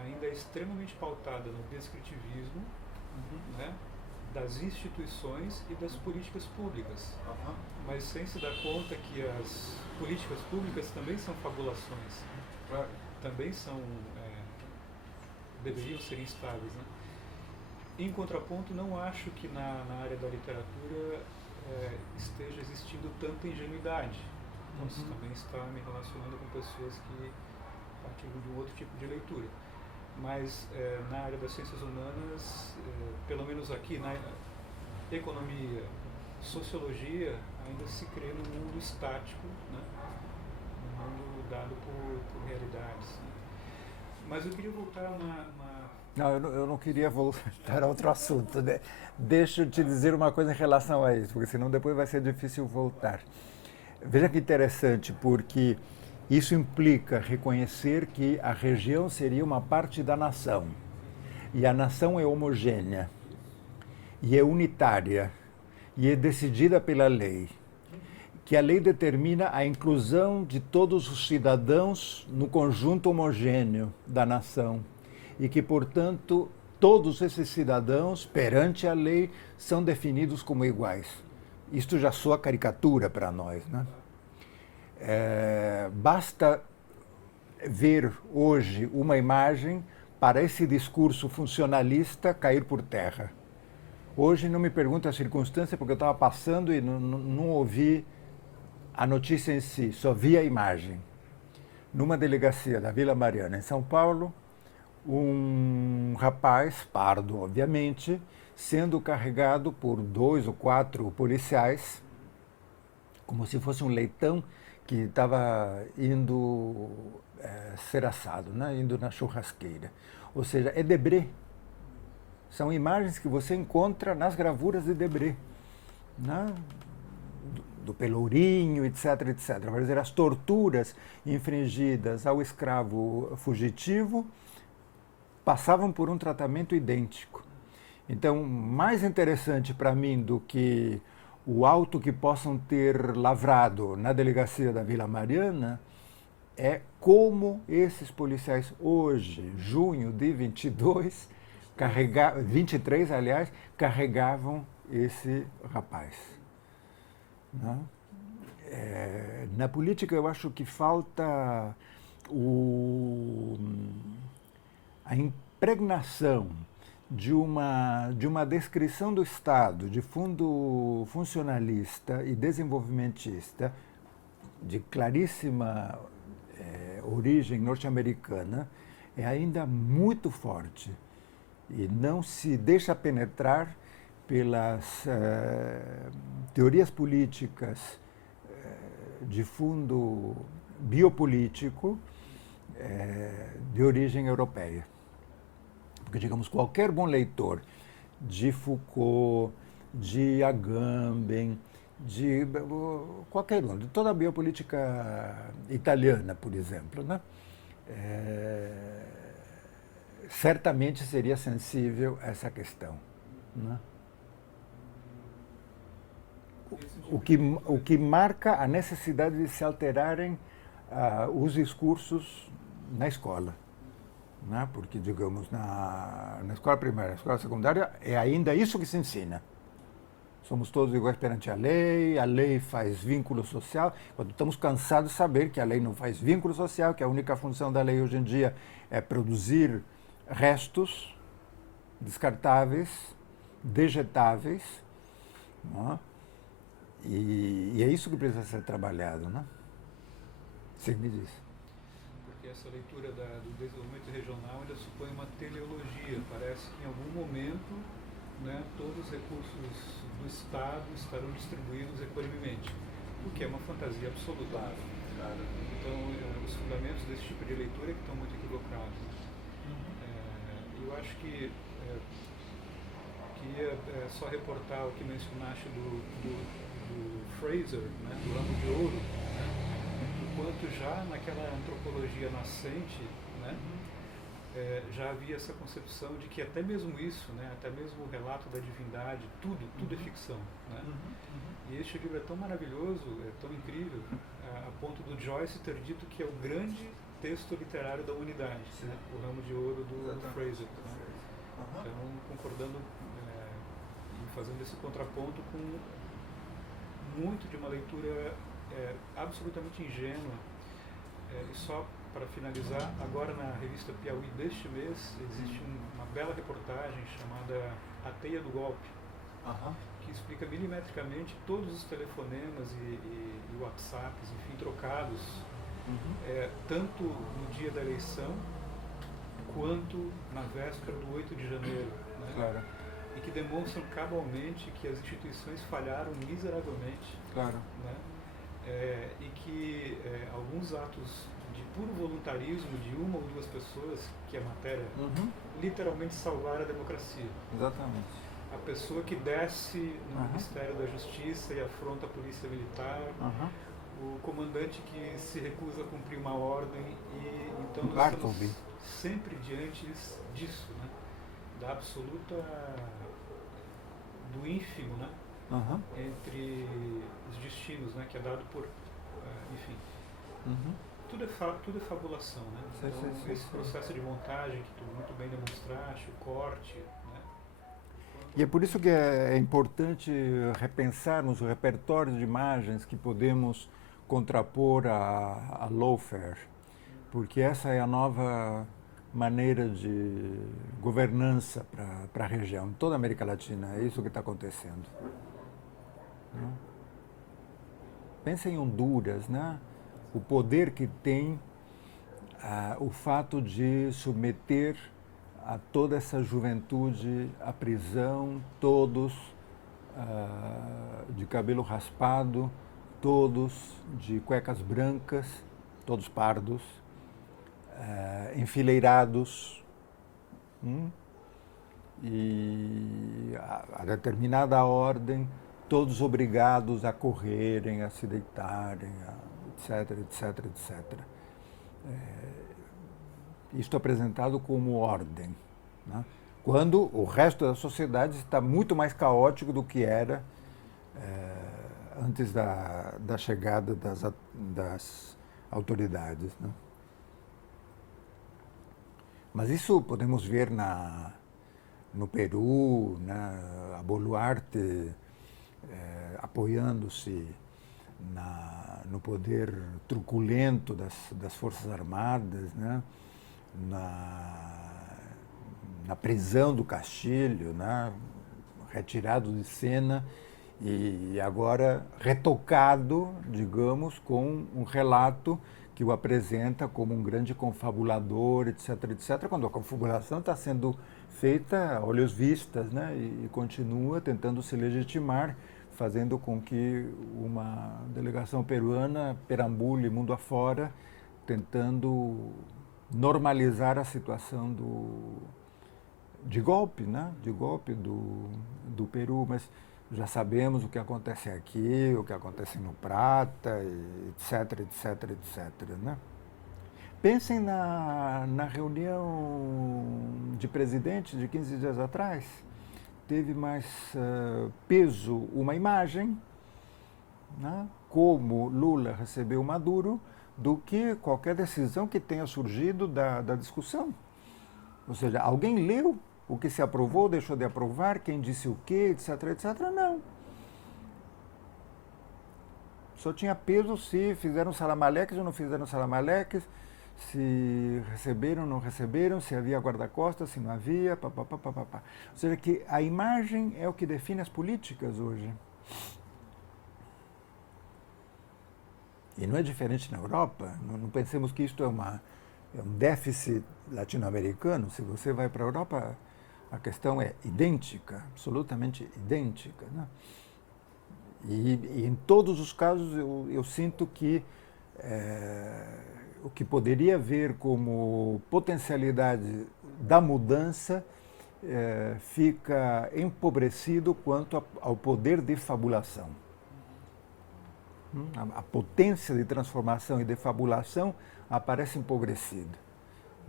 ainda é extremamente pautada no descritivismo, né, das instituições e das políticas públicas, mas sem se dar conta que as políticas públicas também são fabulações, também são deveriam ser instáveis, né? Em contraponto, não acho que na área da literatura esteja existindo tanta ingenuidade. Posso também estar me relacionando com pessoas que partilham de um outro tipo de leitura. Mas na área das ciências humanas, pelo menos aqui na economia, sociologia, ainda se crê num mundo estático, né? Um mundo dado por realidades. Né? Mas eu queria voltar a uma... Não, eu não queria voltar a outro assunto, né? Deixa eu te dizer uma coisa em relação a isso, porque senão depois vai ser difícil voltar. Veja que interessante, porque isso implica reconhecer que a região seria uma parte da nação. E a nação é homogênea, e é unitária, e é decidida pela lei. Que a lei determina a inclusão de todos os cidadãos no conjunto homogêneo da nação. E que, portanto, todos esses cidadãos, perante a lei, são definidos como iguais. Isto já soa caricatura para nós, né? Basta ver hoje uma imagem para esse discurso funcionalista cair por terra. Hoje não me pergunta a circunstância, porque eu estava passando e não ouvi a notícia em si, só vi a imagem. Numa delegacia da Vila Mariana, em São Paulo, um rapaz, pardo obviamente, sendo carregado por 2 ou 4 policiais, como se fosse um leitão que estava indo ser assado, né? Indo na churrasqueira. Ou seja, é Debré. São imagens que você encontra nas gravuras de Debré, né? Do Pelourinho, etc, etc. Quer dizer, as torturas infligidas ao escravo fugitivo passavam por um tratamento idêntico. Então, mais interessante para mim do que o auto que possam ter lavrado na delegacia da Vila Mariana é como esses policiais hoje, junho de 23, aliás, carregavam esse rapaz. Não? Na política eu acho que falta a impregnação de uma descrição do Estado de fundo funcionalista e desenvolvimentista de claríssima origem norte-americana é ainda muito forte e não se deixa penetrar pelas teorias políticas de fundo biopolítico de origem europeia. Porque, digamos, qualquer bom leitor de Foucault, de Agamben, de qualquer um, de toda a biopolítica italiana, por exemplo, né? Certamente seria sensível a essa questão, né? O que marca a necessidade de se alterarem os discursos na escola. Né? Porque, digamos, na escola primária, na escola secundária, é ainda isso que se ensina. Somos todos iguais perante a lei faz vínculo social. Quando estamos cansados de saber que a lei não faz vínculo social, que a única função da lei hoje em dia é produzir restos descartáveis, dejetáveis, né? E é isso que precisa ser trabalhado, né? Sim, me diz. Porque essa leitura do desenvolvimento regional ainda supõe uma teleologia. Parece que em algum momento, né, todos os recursos do Estado estarão distribuídos equanimemente, o que é uma fantasia absoluta. Claro. Então, os fundamentos desse tipo de leitura é que estão muito equivocados. Eu acho que queria só reportar o que mencionaste do Fraser, né, do Ramo de Ouro, né, enquanto já naquela antropologia nascente, né, já havia essa concepção de que até mesmo isso, né, até mesmo o relato da divindade, tudo é ficção. Né? E este livro é tão maravilhoso, é tão incrível, a ponto do Joyce ter dito que é o grande texto literário da humanidade, né, o Ramo de Ouro do Fraser. Né? Então, concordando e fazendo esse contraponto com muito de uma leitura absolutamente ingênua. E só para finalizar, agora na revista Piauí deste mês existe uma bela reportagem chamada A Teia do Golpe, que explica milimetricamente todos os telefonemas e WhatsApps, enfim, trocados, tanto no dia da eleição quanto na véspera do 8 de janeiro. Né? Claro. E que demonstram cabalmente que as instituições falharam miseravelmente. Claro. Né? E que alguns atos de puro voluntarismo de uma ou duas pessoas, que é a matéria, literalmente salvaram a democracia. Exatamente. A pessoa que desce no Ministério da Justiça e afronta a polícia militar, o comandante que se recusa a cumprir uma ordem, e então nós estamos sempre diante disso, né? Da absoluta, do ínfimo, né? Entre os destinos, né? Que é dado por, enfim, tudo é fabulação, né? Então, esse processo de montagem que tu muito bem demonstraste, o corte, né? E é por isso que é importante repensarmos o repertório de imagens que podemos contrapor a lawfare, porque essa é a nova maneira de governança para a região, em toda a América Latina. É isso que está acontecendo. Né? Pensa em Honduras, né? O poder que tem o fato de submeter a toda essa juventude à prisão, todos de cabelo raspado, todos de cuecas brancas, todos pardos, enfileirados, e a determinada ordem, todos obrigados a correrem, a se deitarem, etc, etc, etc. Isto apresentado como ordem, né? Quando o resto da sociedade está muito mais caótico do que era antes da chegada das autoridades. Né? Mas isso podemos ver no Peru, né? A Boluarte apoiando-se no poder truculento das Forças Armadas, né? Na prisão do Castilho, né? Retirado de cena e agora retocado, digamos, com um relato que o apresenta como um grande confabulador, etc, etc, quando a confabulação está sendo feita a olhos vistas, né? E continua tentando se legitimar, fazendo com que uma delegação peruana perambule mundo afora, tentando normalizar a situação de golpe, né? De golpe do Peru, mas Já sabemos o que acontece aqui, o que acontece no Prata, etc, etc, etc. Né? Pensem na reunião de presidentes de 15 dias atrás. Teve mais peso uma imagem, né, como Lula recebeu Maduro, do que qualquer decisão que tenha surgido da discussão. Ou seja, alguém leu o que se aprovou, deixou de aprovar, quem disse o quê, etc, etc. Não. Só tinha peso se fizeram salamaleques ou não fizeram salamaleques, se receberam ou não receberam, se havia guarda-costas, se não havia, papapá, papapá. Ou seja, que a imagem é o que define as políticas hoje. E não é diferente na Europa. Não pensemos que isto é um déficit latino-americano. Se você vai para a Europa, a questão é idêntica, absolutamente idêntica. Né? E em todos os casos eu sinto que o que poderia haver como potencialidade da mudança fica empobrecido quanto ao poder de fabulação. A potência de transformação e de fabulação aparece empobrecida.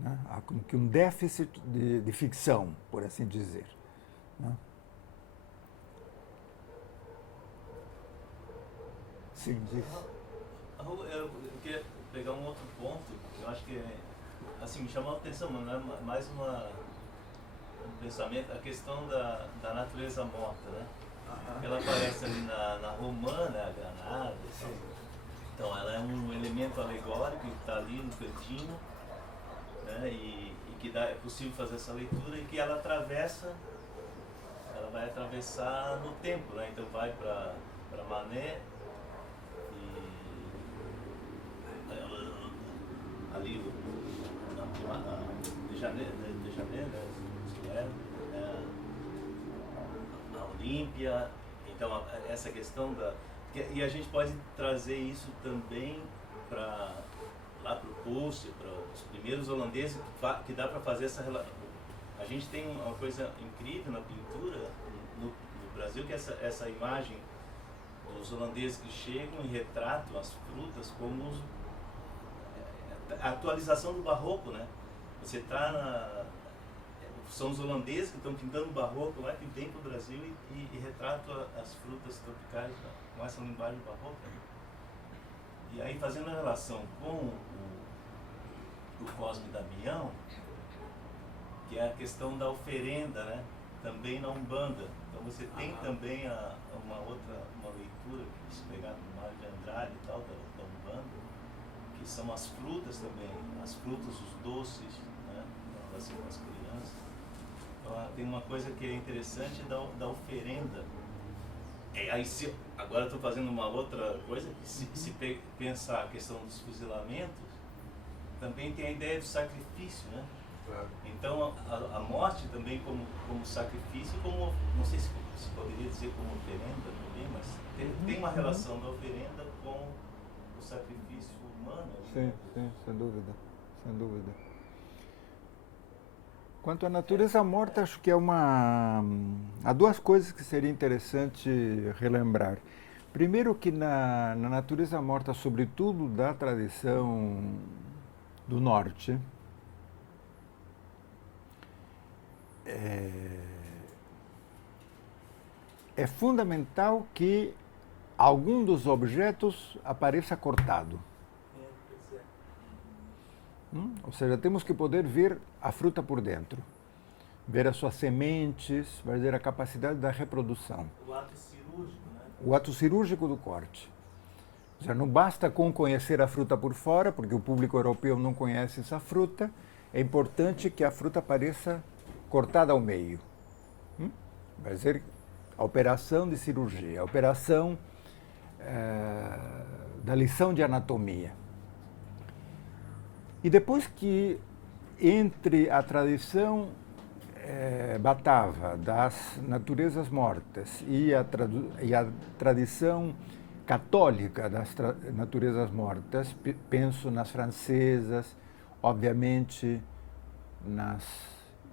Né? Há como que um déficit de ficção, por assim dizer. Né? Sim, diz. Eu queria pegar um outro ponto, eu acho que assim, me chamou a atenção, mas não é mais um pensamento, a questão da natureza morta, né? Ela aparece ali na romã, né, a granada, assim. Então ela é um elemento alegórico que está ali no cantinho, né, e que é possível fazer essa leitura e que ela vai atravessar no tempo, né? Então vai para Manet, ali de Janeiro, né, a Olímpia. Então essa questão e a gente pode trazer isso também para lá para o Post, para os primeiros holandeses, que dá para fazer essa relação. A gente tem uma coisa incrível na pintura no Brasil, que é essa imagem dos holandeses que chegam e retratam as frutas como a atualização do barroco, né? Você está são os holandeses que estão pintando o barroco lá, que vem para o Brasil e retratam as frutas tropicais, né, com essa linguagem barroca. Né? E aí, fazendo a relação com o Cosme Damião, que é a questão da oferenda, né? Também na Umbanda. Então você tem também uma leitura, que se pegar no Mário de Andrade e tal, da Umbanda, que são as frutas também, as frutas, os doces, né? Assim, com as crianças. Então, tem uma coisa que é interessante da oferenda. Aí, agora eu estou fazendo uma outra coisa, que se pensar a questão dos fuzilamentos, também tem a ideia do sacrifício, né? Claro. Então a morte também como sacrifício, como, não sei se poderia dizer como oferenda também, mas tem uma relação da oferenda com o sacrifício humano. Sim, sim, sem dúvida, sem dúvida. Quanto à natureza morta, acho que há duas coisas que seria interessante relembrar. Primeiro que na natureza morta, sobretudo da tradição do norte, é fundamental que algum dos objetos apareça cortado. Ou seja, temos que poder ver a fruta por dentro, ver as suas sementes, ver a capacidade da reprodução. O ato cirúrgico, né? O ato cirúrgico do corte. Ou seja, não basta com conhecer a fruta por fora, porque o público europeu não conhece essa fruta, é importante que a fruta apareça cortada ao meio. Vai ser a operação de cirurgia, a operação da lição de anatomia. E depois que entre a tradição batava das naturezas mortas e a tradição católica das naturezas mortas, penso nas francesas, obviamente nas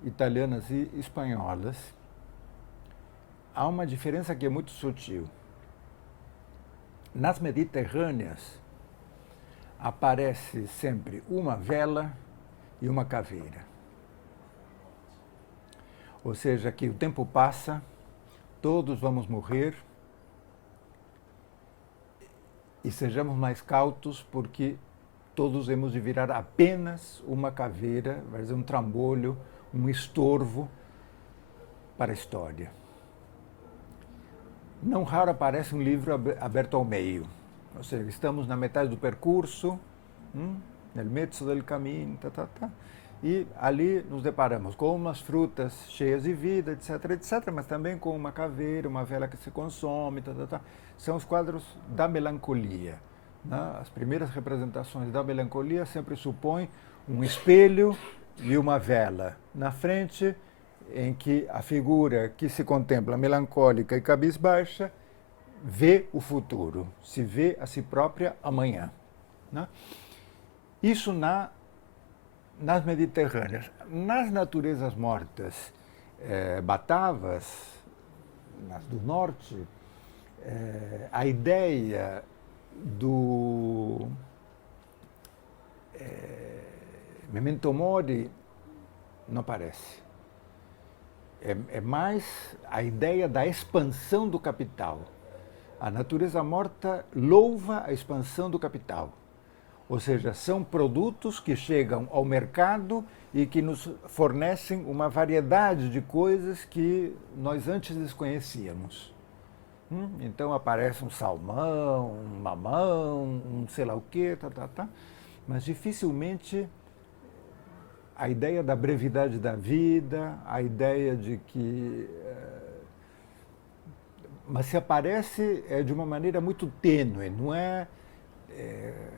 italianas e espanholas, há uma diferença que é muito sutil. Nas mediterrâneas, aparece sempre uma vela e uma caveira. Ou seja, que o tempo passa, todos vamos morrer, e sejamos mais cautos, porque todos hemos de virar apenas uma caveira, vai dizer, um trambolho, um estorvo para a história. Não raro aparece um livro aberto ao meio, ou seja, estamos na metade do percurso, no mezzo del cammino, e ali nos deparamos com umas frutas cheias de vida, etc., etc., mas também com uma caveira, uma vela que se consome, São os quadros da melancolia. Né? As primeiras representações da melancolia sempre supõem um espelho e uma vela na frente, em que a figura que se contempla melancólica e cabisbaixa vê o futuro, se vê a si própria amanhã. Né? Isso nas mediterrâneas. Nas naturezas mortas batavas, nas do norte, a ideia do memento mori não aparece. É mais a ideia da expansão do capital. A natureza morta louva a expansão do capital. Ou seja, são produtos que chegam ao mercado e que nos fornecem uma variedade de coisas que nós antes desconhecíamos. Então aparece um salmão, um mamão, um sei lá o quê, mas dificilmente a ideia da brevidade da vida, a ideia de que... Mas se aparece de uma maneira muito tênue, não é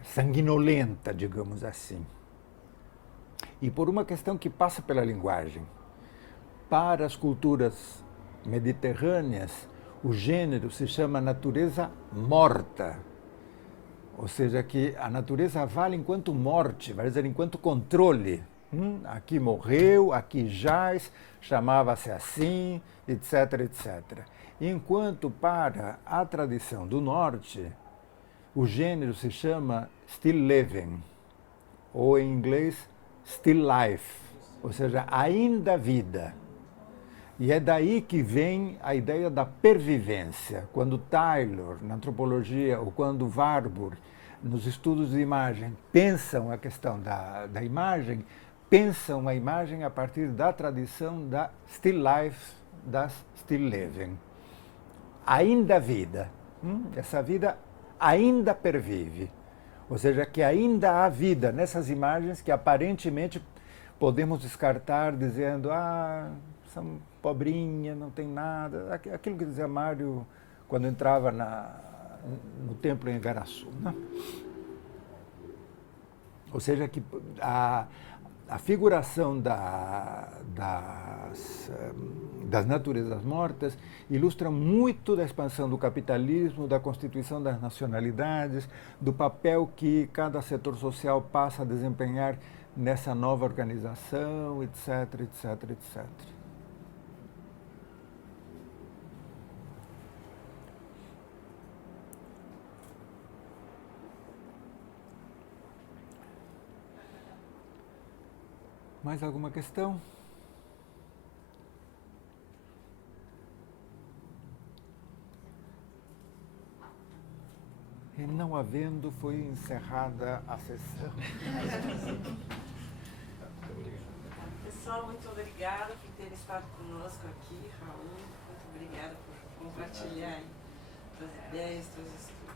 sanguinolenta, digamos assim. E por uma questão que passa pela linguagem. Para as culturas mediterrâneas, o gênero se chama natureza morta. Ou seja, que a natureza vale enquanto morte, vai dizer, enquanto controle. Aqui morreu, aqui jaz, chamava-se assim, etc., etc. Enquanto para a tradição do norte, o gênero se chama still living, ou em inglês, still life, ou seja, ainda vida. E é daí que vem a ideia da pervivência. Quando Taylor, na antropologia, ou quando Warburg, nos estudos de imagem, pensam a questão da imagem, pensam a imagem a partir da tradição da still life, da still living. Ainda vida. Essa vida ainda pervive. Ou seja, que ainda há vida nessas imagens que aparentemente podemos descartar dizendo são pobrinha, não tem nada. Aquilo que dizia Mário quando entrava no templo em Igaraçu. Né? Ou seja, que a figuração das naturezas mortas ilustra muito da expansão do capitalismo, da constituição das nacionalidades, do papel que cada setor social passa a desempenhar nessa nova organização, etc., etc., etc. Mais alguma questão? E não havendo, foi encerrada a sessão. Pessoal, muito obrigada por terem estado conosco aqui, Raul. Muito obrigada por compartilhar suas ideias, seus estudos.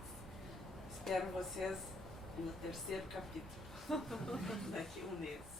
Espero vocês no terceiro capítulo, daqui a um mês.